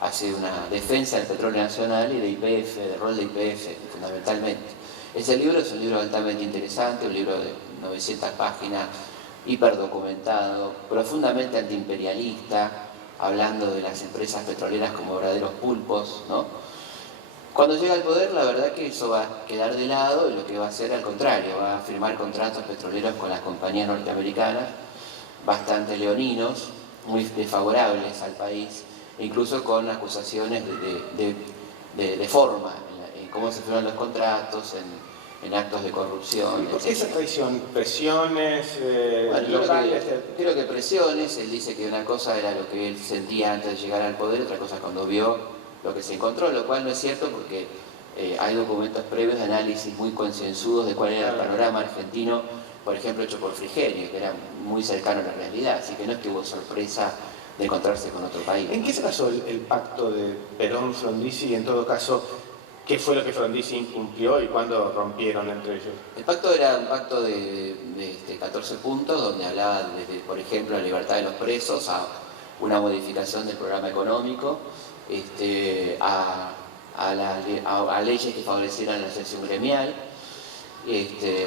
hace una defensa del petróleo nacional y de YPF, del rol de YPF fundamentalmente. Ese libro es un libro altamente interesante, un libro de 900 páginas, hiperdocumentado, profundamente antiimperialista, hablando de las empresas petroleras como verdaderos pulpos, ¿no? Cuando llega al poder, la verdad que eso va a quedar de lado, y lo que va a hacer al contrario, va a firmar contratos petroleros con las compañías norteamericanas, bastante leoninos, muy desfavorables al país, incluso con acusaciones de forma, en cómo se firman los contratos, en actos de corrupción. ¿Por qué esa traición? ¿Presiones Bueno, locales? creo que presiones. Él dice que una cosa era lo que él sentía antes de llegar al poder, otra cosa cuando vio lo que se encontró, lo cual no es cierto porque hay documentos previos de análisis muy concienzudos de cuál era el panorama argentino, por ejemplo, hecho por Frigerio, que era muy cercano a la realidad, así que no es que hubo sorpresa de encontrarse con otro país. ¿En qué se basó el pacto de Perón-Frondizi y en todo caso, qué fue lo que Frondizi incumplió y cuándo rompieron entre ellos? El pacto era un pacto de 14 puntos donde hablaba de, por ejemplo, la libertad de los presos, a una modificación del programa económico, a leyes que favorecieran la asociación gremial,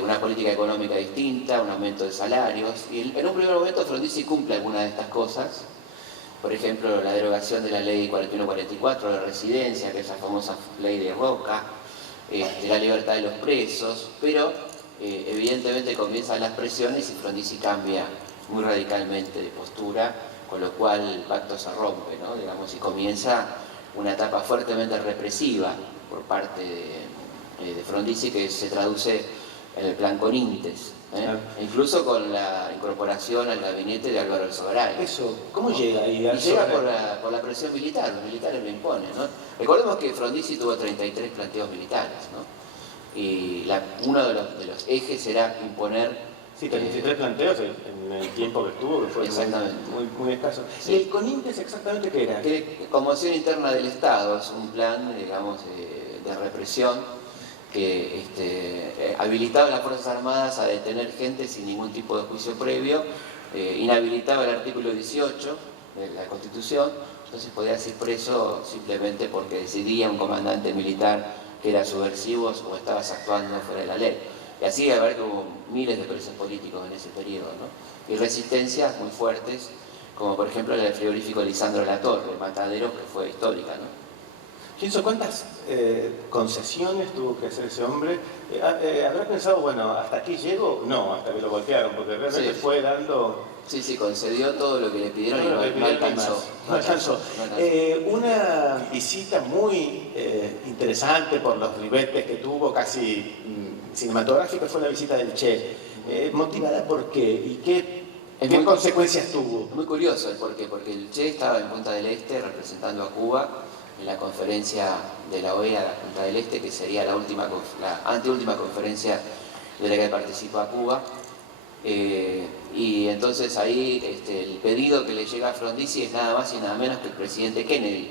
una política económica distinta, un aumento de salarios. Y en un primer momento Frondizi cumple algunas de estas cosas. Por ejemplo, la derogación de la ley 4144 de residencia, que es la famosa ley de Roca, la libertad de los presos, pero evidentemente comienzan las presiones y Frondizi cambia muy radicalmente de postura, con lo cual el pacto se rompe, ¿no? Digamos, y comienza una etapa fuertemente represiva por parte de Frondizi, que se traduce en el plan Conintes, incluso con la incorporación al gabinete de Álvaro Alzogaray. Eso, ¿cómo llega ahí? Y llega por la presión militar, los militares lo imponen, ¿no? Recordemos que Frondizi tuvo 33 planteos militares, ¿no? Y uno de los ejes era imponer... Sí, 33 planteos en el tiempo que estuvo, que fue muy escaso. Sí. ¿Y el CONINTES exactamente qué era? Que conmoción interna del Estado, es un plan, digamos, de represión que habilitaba a las Fuerzas Armadas a detener gente sin ningún tipo de juicio previo, inhabilitaba el artículo 18 de la Constitución, entonces podía ser preso simplemente porque decidía un comandante militar que eran subversivos o estabas actuando fuera de la ley. Y así, a ver, que hubo miles de presos políticos en ese periodo, ¿no? Y resistencias muy fuertes, como por ejemplo la del frigorífico Lisandro Latorre, Mataderos, que fue histórica, ¿no? Pienso, ¿cuántas concesiones tuvo que hacer ese hombre? ¿Habrás pensado, bueno, hasta aquí llego? No, hasta que lo golpearon, porque realmente Sí. fue dando... Sí, concedió todo lo que le pidieron y no alcanzó. No alcanzó. Una visita muy interesante por los ribetes que tuvo, casi cinematográfica, fue la visita del Che. ¿Motivada por qué? ¿Y qué consecuencias tuvo? Muy curioso el porqué, porque el Che estaba en Punta del Este representando a Cuba en la conferencia de la OEA de Punta del Este, que sería la anteúltima conferencia de la que participa Cuba. Y entonces ahí el pedido que le llega a Frondizi es nada más y nada menos que el presidente Kennedy,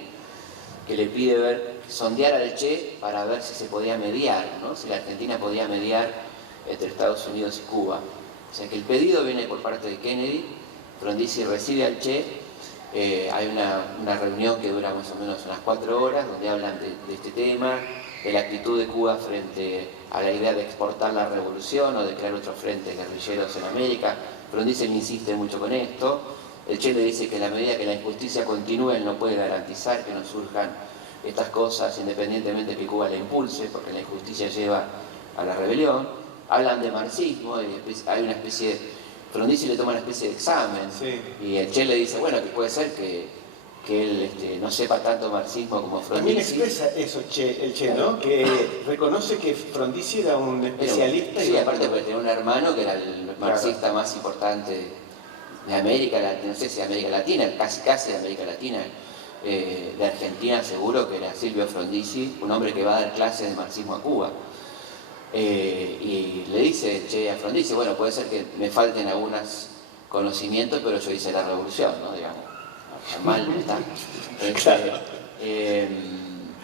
que le pide sondear al Che para ver si se podía mediar, ¿no? Si la Argentina podía mediar entre Estados Unidos y Cuba. O sea que el pedido viene por parte de Kennedy, Frondizi recibe al Che, hay una reunión que dura más o menos unas 4 horas, donde hablan de este tema, de la actitud de Cuba frente a la idea de exportar la revolución o de crear otro frente de guerrilleros en América. Frondizi insiste mucho con esto. El Che le dice que en la medida que la injusticia continúe, él no puede garantizar que no surjan estas cosas independientemente de que Cuba la impulse, porque la injusticia lleva a la rebelión. Hablan de marxismo, hay una especie de... Frondizi le toma una especie de examen, sí. Y el Che le dice, bueno, que puede ser que él no sepa tanto marxismo como Frondizi. También expresa eso el Che, ¿no? Que reconoce que Frondizi era un especialista. Sí, aparte porque tenía un hermano que era el marxista más importante de América Latina, no sé si de América Latina, casi de América Latina, de Argentina seguro, que era Silvio Frondizi, un hombre que va a dar clases de marxismo a Cuba. Y le dice Che a Frondizi, bueno, puede ser que me falten algunos conocimientos, pero yo hice la revolución, ¿no? Digamos, mal no está.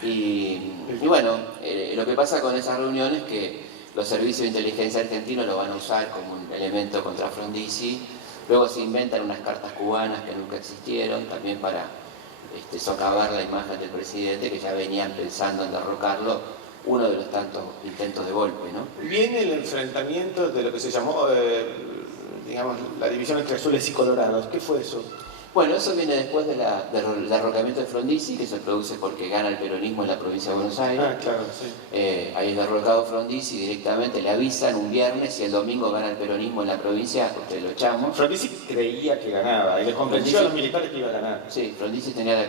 Y bueno, lo que pasa con esas reuniones es que los servicios de inteligencia argentinos lo van a usar como un elemento contra Frondizi. Luego se inventan unas cartas cubanas que nunca existieron, también para socavar la imagen del presidente, que ya venían pensando en derrocarlo, uno de los tantos intentos de golpe, ¿no? Viene el enfrentamiento de lo que se llamó, digamos, la división entre azules y colorados. ¿Qué fue eso? Bueno, eso viene después del derrocamiento de Frondizi, que se produce porque gana el peronismo en la provincia de Buenos Aires. Ah, claro, sí. Ahí es derrocado Frondizi, directamente le avisan un viernes y el domingo gana el peronismo en la provincia, ustedes lo echamos. Frondizi creía que ganaba y les convenció a los militares que iba a ganar. Sí, Frondizi tenía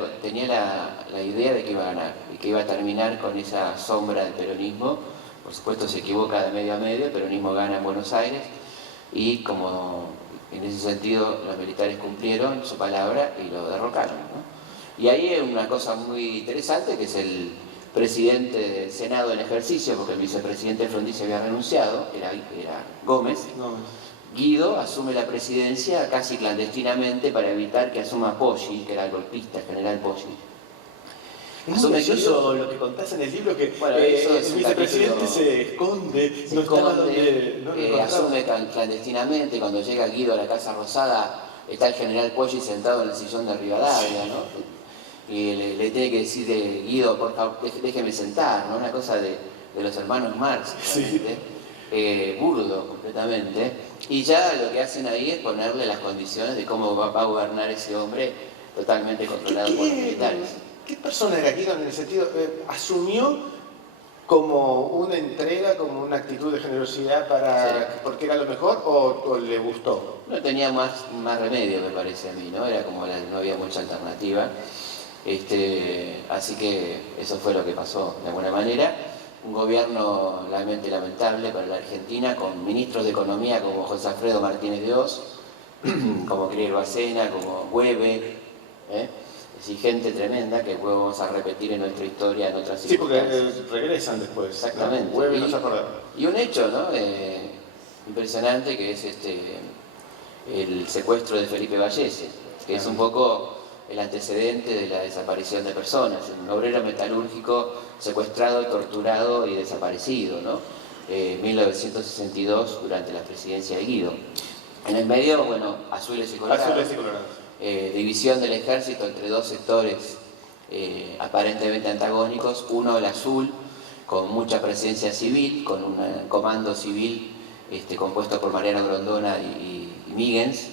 la idea de que iba a ganar y que iba a terminar con esa sombra del peronismo. Por supuesto se equivoca de medio a medio, el peronismo gana en Buenos Aires y como... En ese sentido, los militares cumplieron su palabra y lo derrocaron, ¿no? Y ahí hay una cosa muy interesante, que es el presidente del Senado en ejercicio, porque el vicepresidente Frondizi había renunciado, era Gómez. Guido asume la presidencia casi clandestinamente para evitar que asuma Poggi, que era el golpista, el general Poggi. Es muy gracioso lo que contás en el libro, que bueno, el vicepresidente se esconde, asume clandestinamente. Cuando llega Guido a la Casa Rosada, está el general Poggi sentado en el sillón de Rivadavia, ¿no? Y le tiene que decir Guido, por favor, déjeme sentar, ¿no? Una cosa de los hermanos Marx, burdo completamente. Y ya lo que hacen ahí es ponerle las condiciones de cómo va a gobernar ese hombre totalmente controlado por los militares. ¿Qué persona era Guido en el sentido? ¿Asumió como una entrega, como una actitud de generosidad porque era lo mejor o le gustó? No tenía más remedio, me parece a mí, ¿no? Era como no había mucha alternativa. Así que eso fue lo que pasó de alguna manera. Un gobierno realmente lamentable para la Argentina, con ministros de Economía como José Alfredo Martínez de Oz, como Crier Bacena, como Hueve, Sí, gente tremenda que luego vamos a repetir en nuestra historia en otras circunstancias. Sí, porque regresan después. Exactamente. ¿No? Y un hecho, ¿no? Impresionante, que es el secuestro de Felipe Vallese, que es un poco el antecedente de la desaparición de personas. Un obrero metalúrgico secuestrado, torturado y desaparecido, ¿no? 1962, durante la presidencia de Guido. En el medio, bueno, azules y colorados. División del ejército entre dos sectores aparentemente antagónicos. Uno, el azul, con mucha presencia civil, con un comando civil compuesto por Mariano Grondona y Migens,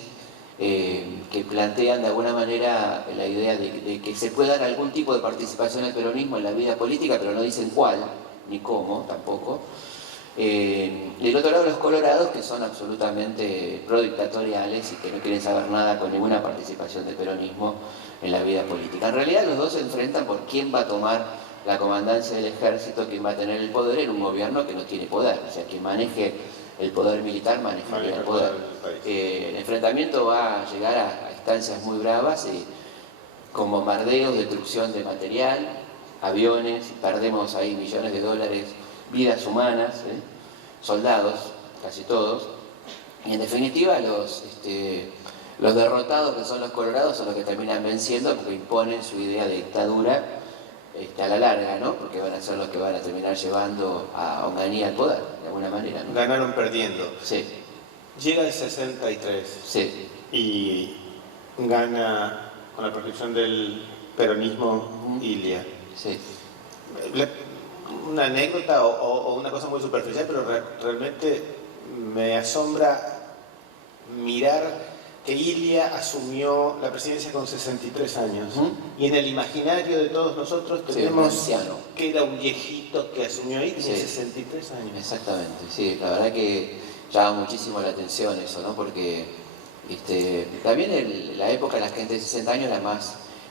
que plantean de alguna manera la idea de que se pueda dar algún tipo de participación del peronismo en la vida política, pero no dicen cuál, ni cómo tampoco. Del otro lado los colorados, que son absolutamente prodictatoriales y que no quieren saber nada con ninguna participación del peronismo en la vida política. En realidad los dos se enfrentan por quién va a tomar la comandancia del ejército, quién va a tener el poder en un gobierno que no tiene poder. O sea, quien maneje el poder militar manejaría el poder. El enfrentamiento va a llegar a instancias muy bravas, con bombardeos, destrucción de material, aviones, perdemos ahí millones de dólares, vidas humanas, soldados, casi todos. Y en definitiva los derrotados, que son los colorados, son los que terminan venciendo porque imponen su idea de dictadura a la larga, ¿no? Porque van a ser los que van a terminar llevando a Onganía al poder, de alguna manera, ¿no? Ganaron perdiendo. Sí. Llega el 63. Sí. Y gana con la proscripción del peronismo Ilia. Sí. Una anécdota o una cosa muy superficial, pero realmente me asombra mirar que Ilia asumió la presidencia con 63 años. Y en el imaginario de todos nosotros tenemos que era un viejito que asumió ahí, tenía 63 años. Exactamente, sí, la verdad que llama muchísimo la atención eso, ¿no? Porque también la época la gente de 60 años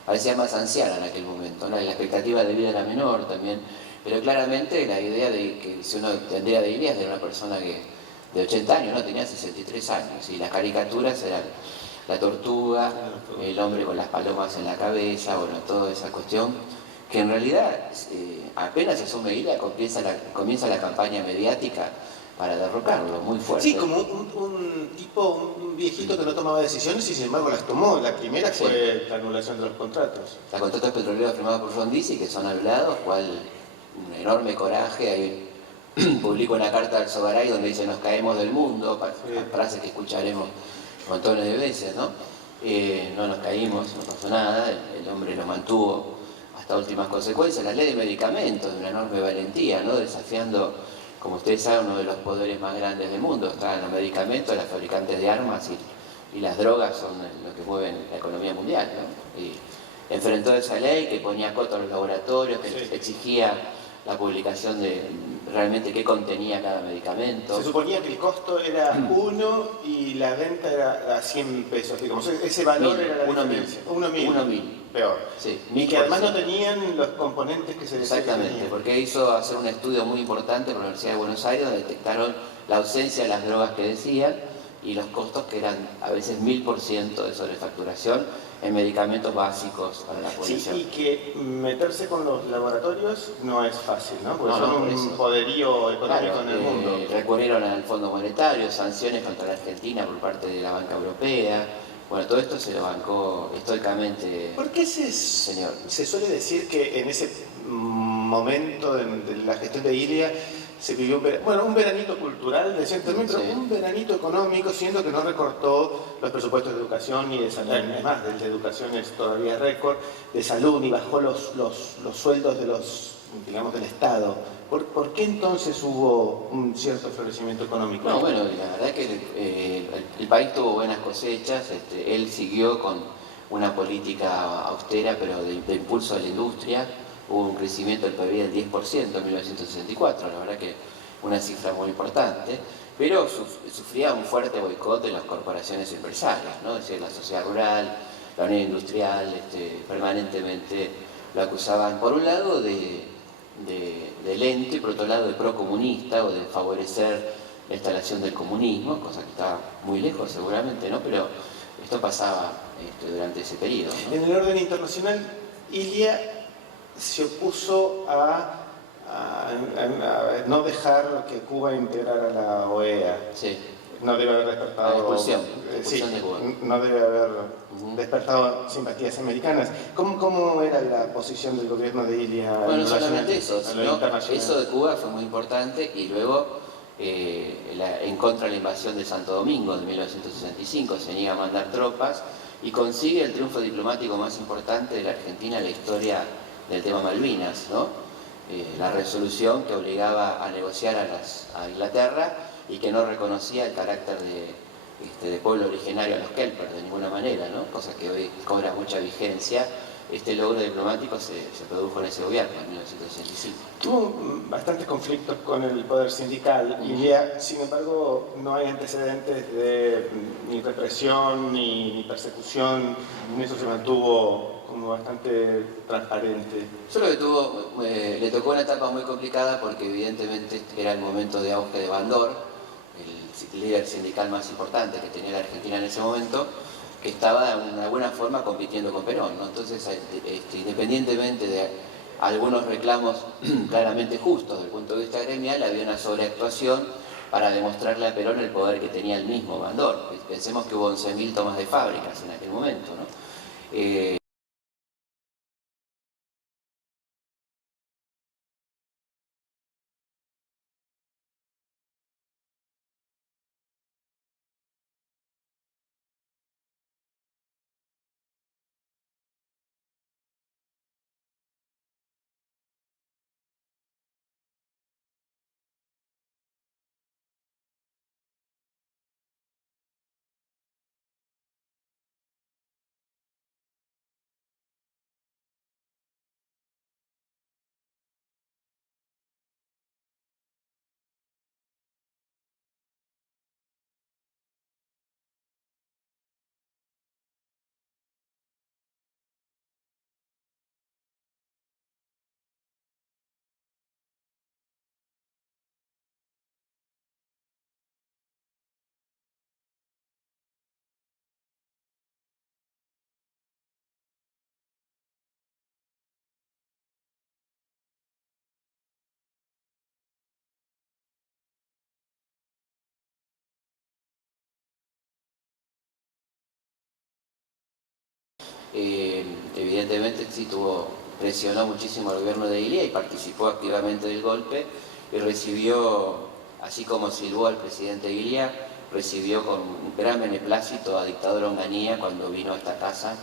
parecía más anciana en aquel momento, ¿no? La expectativa de vida era menor también, pero claramente la idea de que si uno tendría de Ilia era una persona que de 80 años, ¿no? Tenía 63 años, y las caricaturas eran la tortuga, el hombre con las palomas en la cabeza, bueno, toda esa cuestión, que en realidad apenas asume Ilia, comienza la campaña mediática para derrocarlo, muy fuerte. Sí, como un viejito que no tomaba decisiones y sin embargo las tomó. La primera fue la anulación de los contratos. Los contratos petroleros firmados por Frondizi, que son anulados, cual un enorme coraje. Ahí publico una carta al Sogaray donde dice nos caemos del mundo, frase que escucharemos montones de veces, ¿no? No nos caímos, no pasó nada, el hombre lo mantuvo hasta últimas consecuencias. La ley de medicamentos, de una enorme valentía, ¿no? Desafiando, como ustedes saben, uno de los poderes más grandes del mundo. Están los medicamentos, las fabricantes de armas y las drogas son lo que mueven la economía mundial, ¿no? Y enfrentó esa ley que ponía coto a los laboratorios, que exigía la publicación de realmente qué contenía cada medicamento. Se suponía que el costo era 1 y la venta era a 100 pesos, digamos. Ese valor era la diferencia. 1.000. Peor. Sí, y que además no tenían los componentes que se decían. Exactamente, porque hizo hacer un estudio muy importante por la Universidad de Buenos Aires, donde detectaron la ausencia de las drogas que decían y los costos que eran a veces 1000% de sobrefacturación en medicamentos básicos para la población. Sí, y que meterse con los laboratorios no es fácil, ¿no? Porque No, son un poderío económico en el mundo. Recurrieron al Fondo Monetario, sanciones contra la Argentina por parte de la banca europea. Bueno, todo esto se lo bancó estoicamente. ¿Por qué señor? Se suele decir que en ese momento de la gestión de Ilia se vivió un veranito cultural, decían también, pero un veranito económico, siendo que no recortó los presupuestos de educación ni de salud, además de educación es todavía récord, de salud, ni bajó los sueldos de del Estado? ¿Por qué entonces hubo un cierto florecimiento económico? No, bueno, la verdad es que el país tuvo buenas cosechas, él siguió con una política austera, pero de impulso a la industria. Hubo un crecimiento del PIB del 10% en 1964, la verdad que una cifra muy importante, pero sufría un fuerte boicot de las corporaciones empresarias, ¿no? Es decir, la sociedad rural, la Unión Industrial, permanentemente lo acusaban, por un lado, de lento y por otro lado de procomunista o de favorecer la instalación del comunismo, cosa que está muy lejos seguramente, ¿no? Pero esto pasaba durante ese periodo, ¿no? En el orden internacional, Ilia se opuso a no dejar que Cuba integrara la OEA. Sí. No debe haber despertado... La expulsión de Cuba. No debe haber despertado simpatías americanas. ¿Cómo era la posición del gobierno de Ilia? Bueno, solamente eso, ¿no? Eso de Cuba fue muy importante, y luego en contra de la invasión de Santo Domingo en 1965 se niega a mandar tropas y consigue el triunfo diplomático más importante de la Argentina en la historia del tema Malvinas, ¿no? la resolución que obligaba a negociar a Inglaterra y que no reconocía el carácter de pueblo originario a los kelpers de ninguna manera, ¿no? Cosa que hoy cobra mucha vigencia. Este logro diplomático se produjo en ese gobierno, en 1965. Tuvo bastantes conflictos con el poder sindical y sin embargo no hay antecedentes de ni represión ni persecución, en eso se mantuvo como bastante transparente. Solo que le tocó una etapa muy complicada porque evidentemente era el momento de auge de Bandor, el líder sindical más importante que tenía la Argentina en ese momento, que estaba de alguna forma compitiendo con Perón, ¿no? Entonces, independientemente de algunos reclamos claramente justos desde el punto de vista gremial, había una sobreactuación para demostrarle a Perón el poder que tenía el mismo Bandor. Pensemos que hubo 11.000 tomas de fábricas en aquel momento, ¿no? Evidentemente sí presionó muchísimo al gobierno de Ilia y participó activamente del golpe y recibió, así como silbó al presidente Ilia, recibió con gran beneplácito a dictador Onganía cuando vino a esta casa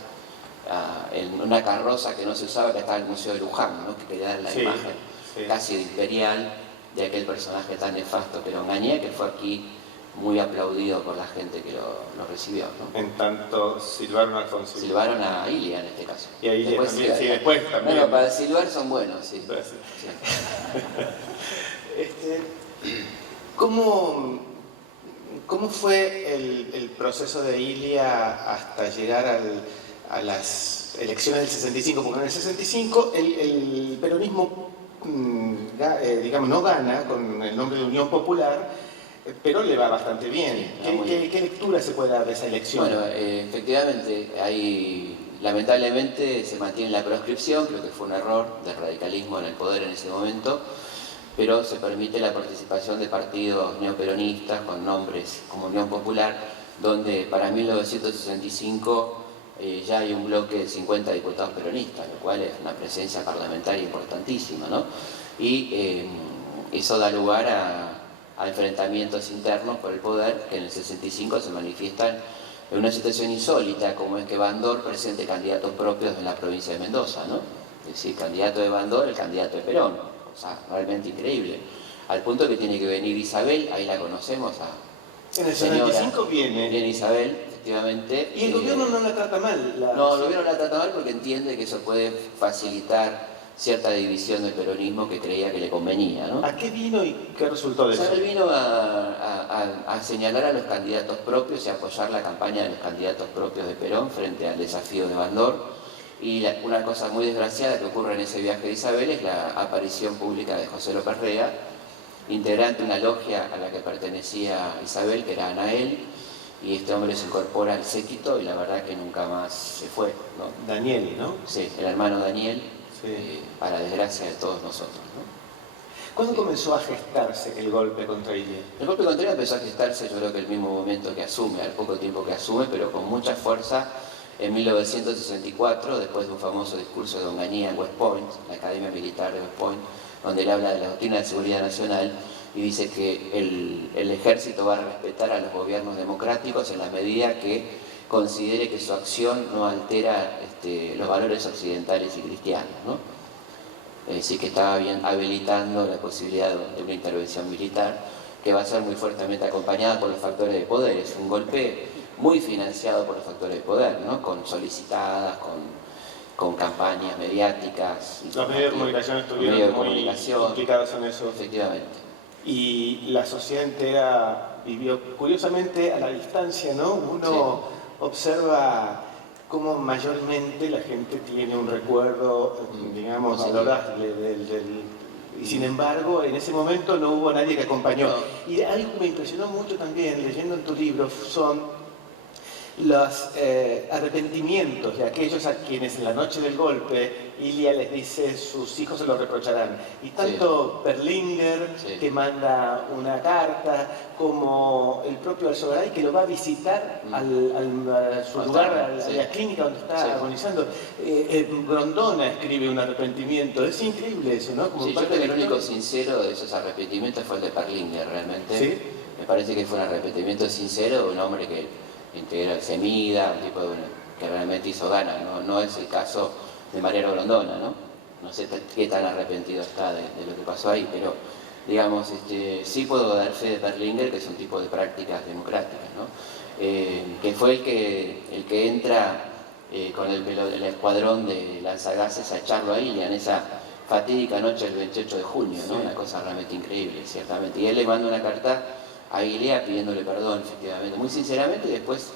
en una carroza que no se usaba, que estaba en el Museo de Luján, ¿no? Que quería dar la imagen casi imperial de aquel personaje tan nefasto que era Onganía, que fue aquí muy aplaudido por la gente que lo recibió, ¿no? En tanto silbaron a Alfonso. Silbaron a Ilia en este caso. Y a Ilia después, también, sí, después también. Bueno, para silbar son buenos, sí. Sí. ¿Cómo fue el proceso de Ilia hasta llegar a las elecciones del 65? Porque en el 65 el peronismo, digamos, no gana con el nombre de Unión Popular, pero le va bastante bien. ¿Qué lectura se puede dar de esa elección? Bueno, efectivamente, lamentablemente se mantiene la proscripción, creo que fue un error del radicalismo en el poder en ese momento, pero se permite la participación de partidos neoperonistas con nombres como Unión Popular, donde para 1965 ya hay un bloque de 50 diputados peronistas, lo cual es una presencia parlamentaria importantísima, ¿no? Y eso da lugar a enfrentamientos internos por el poder que en el 65 se manifiestan en una situación insólita, como es que Bandor presente candidatos propios en la provincia de Mendoza, ¿no? Es decir, candidato de Bandor, el candidato de Perón, o sea, realmente increíble. Al punto que tiene que venir Isabel, ahí la conocemos en el 75 viene Isabel, efectivamente. Y el gobierno no la trata mal. No, el gobierno la trata mal porque entiende que eso puede facilitar cierta división del peronismo que creía que le convenía, ¿no? ¿A qué vino y qué resultó de eso? Él vino a señalar a los candidatos propios y a apoyar la campaña de los candidatos propios de Perón frente al desafío de Bandor. Y una cosa muy desgraciada que ocurre en ese viaje de Isabel es la aparición pública de José López Rega, integrante de una logia a la que pertenecía Isabel, que era Anael, y este hombre se incorpora al séquito y la verdad que nunca más se fue, ¿no? Daniel, ¿no? Sí, el hermano Daniel. Sí. Para desgracia de todos nosotros, ¿no? ¿Cuándo comenzó a gestarse el golpe contra Ilia? El golpe contra Ilia empezó a gestarse, yo creo que el mismo momento que asume, al poco tiempo que asume, pero con mucha fuerza en 1964, después de un famoso discurso de Onganía en West Point, la Academia Militar de West Point, donde él habla de la doctrina de seguridad nacional y dice que el ejército va a respetar a los gobiernos democráticos en la medida que considere que su acción no altera los valores occidentales y cristianos, ¿no? sí que estaba bien habilitando la posibilidad de una intervención militar que va a ser muy fuertemente acompañada por los factores de poder. Es un golpe muy financiado por los factores de poder, ¿no? Con solicitadas, con campañas mediáticas. Los medios de comunicación estuvieron muy implicados en eso. Efectivamente. Y la sociedad entera vivió, curiosamente, a la distancia, ¿no? Uno observa cómo mayormente la gente tiene un recuerdo, digamos, valorable y sin embargo, en ese momento no hubo nadie que acompañó. Y algo que me impresionó mucho también, leyendo en tu libro, son los arrepentimientos de aquellos a quienes en la noche del golpe Ilia les dice sus hijos se lo reprocharán. Y tanto Berlinguer, que manda una carta, como el propio Alzogaray, que lo va a visitar a su lugar, a la clínica donde está agonizando. Grondona escribe un arrepentimiento. Es increíble eso, ¿no? Como yo creo que el único sincero de esos arrepentimientos fue el de Berlinguer, realmente. ¿Sí? Me parece que fue un arrepentimiento sincero de un hombre que integró el Semida, un tipo que realmente hizo ganas, no es el caso de Mariano Grondona, ¿no? No sé qué tan arrepentido está de lo que pasó ahí, pero digamos, sí puedo dar fe de Berlinguer, que es un tipo de prácticas democráticas, ¿no? Que fue el que entra con el escuadrón de lanzagases a echarlo a Ilia en esa fatídica noche del 28 de junio, ¿no? Una cosa realmente increíble, ciertamente. Y él le manda una carta a Ilia pidiéndole perdón, efectivamente, muy sinceramente, y después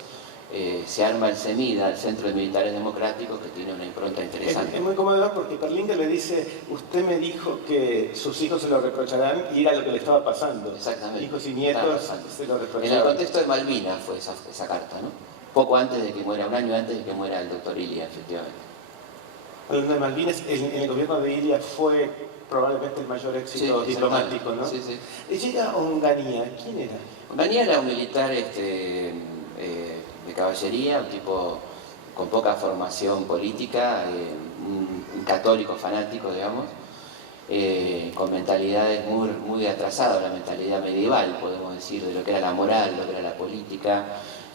se arma el CEMIDA, el Centro de Militares Democráticos, que tiene una impronta interesante. Es muy cómodo porque Berlinguer le dice, usted me dijo que sus hijos se lo reprocharán, y era lo que le estaba pasando. Exactamente. Hijos y nietos se lo reprocharán. En el contexto de Malvinas fue esa carta, ¿no? Poco antes de que muera, un año antes de que muera el doctor Ilia, efectivamente. Hablando de Malvinas, en el gobierno de Ilia fue probablemente el mayor éxito diplomático, ¿no? Sí, sí. Llega Onganía, ¿quién era? Onganía era un militar de caballería, un tipo con poca formación política, un católico fanático, digamos, con mentalidades muy atrasadas, la mentalidad medieval, podemos decir, de lo que era la moral, lo que era la política,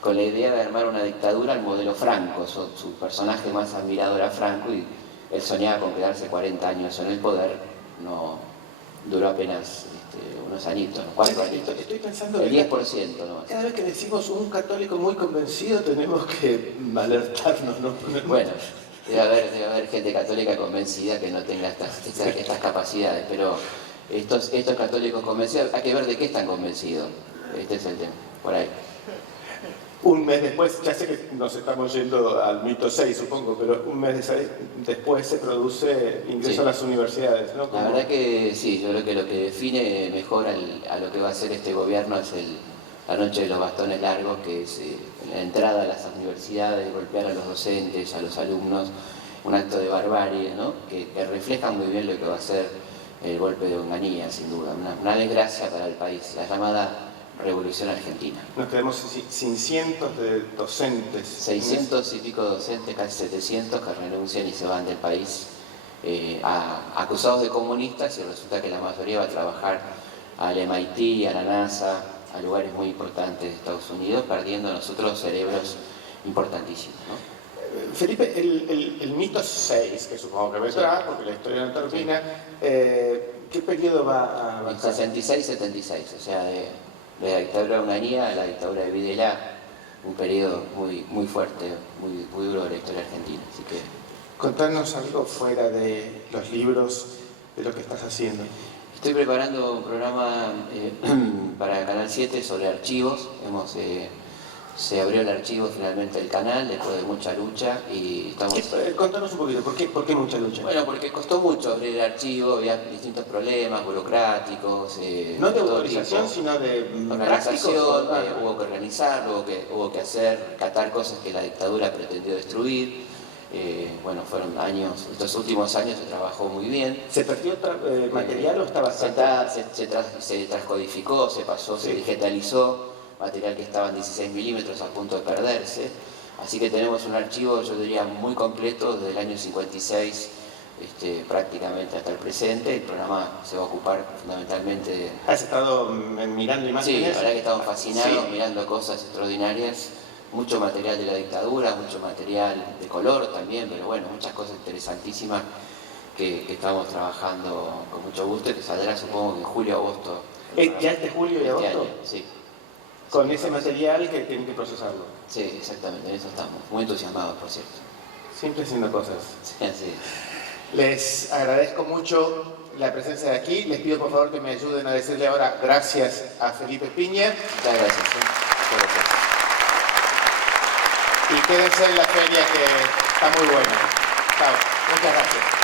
con la idea de armar una dictadura al modelo Franco. Su personaje más admirado era Franco y él soñaba con quedarse 40 años en el poder, no duró apenas unos añitos, 4 añitos. Estoy pensando el 10%, ¿no? Cada vez que decimos un católico muy convencido tenemos que alertarnos, ¿no? Bueno, debe haber gente católica convencida que no tenga estas capacidades, pero estos católicos convencidos, hay que ver de qué están convencidos. Este es el tema, por ahí. Un mes después, ya sé que nos estamos yendo al mito 6, supongo, pero un mes después se produce ingreso a las universidades, ¿no? La verdad que sí, yo creo que lo que define mejor a lo que va a hacer este gobierno es la noche de los bastones largos, que es la entrada a las universidades, golpear a los docentes, a los alumnos, un acto de barbarie, ¿no? que refleja muy bien lo que va a ser el golpe de Onganía, sin duda, una desgracia para el país, la llamada Revolución Argentina. Nos quedamos sin cientos de docentes. 600 y pico docentes, casi 700, que renuncian y se van del país acusados de comunistas, y resulta que la mayoría va a trabajar al MIT, a la NASA, a lugares muy importantes de Estados Unidos, perdiendo nosotros cerebros importantísimos, ¿no? Felipe, el mito 6, que supongo que vendrá, porque la historia no termina, ¿qué periodo va a avanzar? 66-76, o sea, de la dictadura de Onganía a la dictadura de Videla, un periodo muy fuerte, muy duro de la historia argentina. Así que... Contanos algo fuera de los libros, de lo que estás haciendo. Estoy preparando un programa para Canal 7 sobre archivos. Se abrió el archivo finalmente del canal después de mucha lucha y estamos... Contanos un poquito, ¿por qué mucha lucha? Bueno, porque costó mucho abrir el archivo, había distintos problemas burocráticos. No de autorización, sino de organización, hubo que organizarlo, hubo que catar cosas que la dictadura pretendió destruir. Bueno, fueron años, estos últimos años se trabajó muy bien. ¿Se perdió material o estaba se transcodificó, se digitalizó material que estaba en 16 milímetros a punto de perderse. Así que tenemos un archivo, yo diría, muy completo desde el año 56 prácticamente hasta el presente. El programa se va a ocupar fundamentalmente de... ¿Has estado mirando imágenes? Sí, la verdad que estamos fascinados, mirando cosas extraordinarias. Mucho material de la dictadura, mucho material de color también, pero bueno, muchas cosas interesantísimas que estamos trabajando con mucho gusto y que saldrá supongo que en julio o agosto. ¿Ya este julio y Este agosto? año, sí. Con ese material que tienen que procesarlo. Sí, exactamente, en eso estamos. Muy entusiasmados, por cierto. Siempre haciendo cosas. Sí, así. Les agradezco mucho la presencia de aquí. Les pido por favor que me ayuden a decirle ahora gracias a Felipe Piña. Muchas gracias. Muchas gracias. Y quédense en la feria que está muy buena. Chao. Muchas gracias.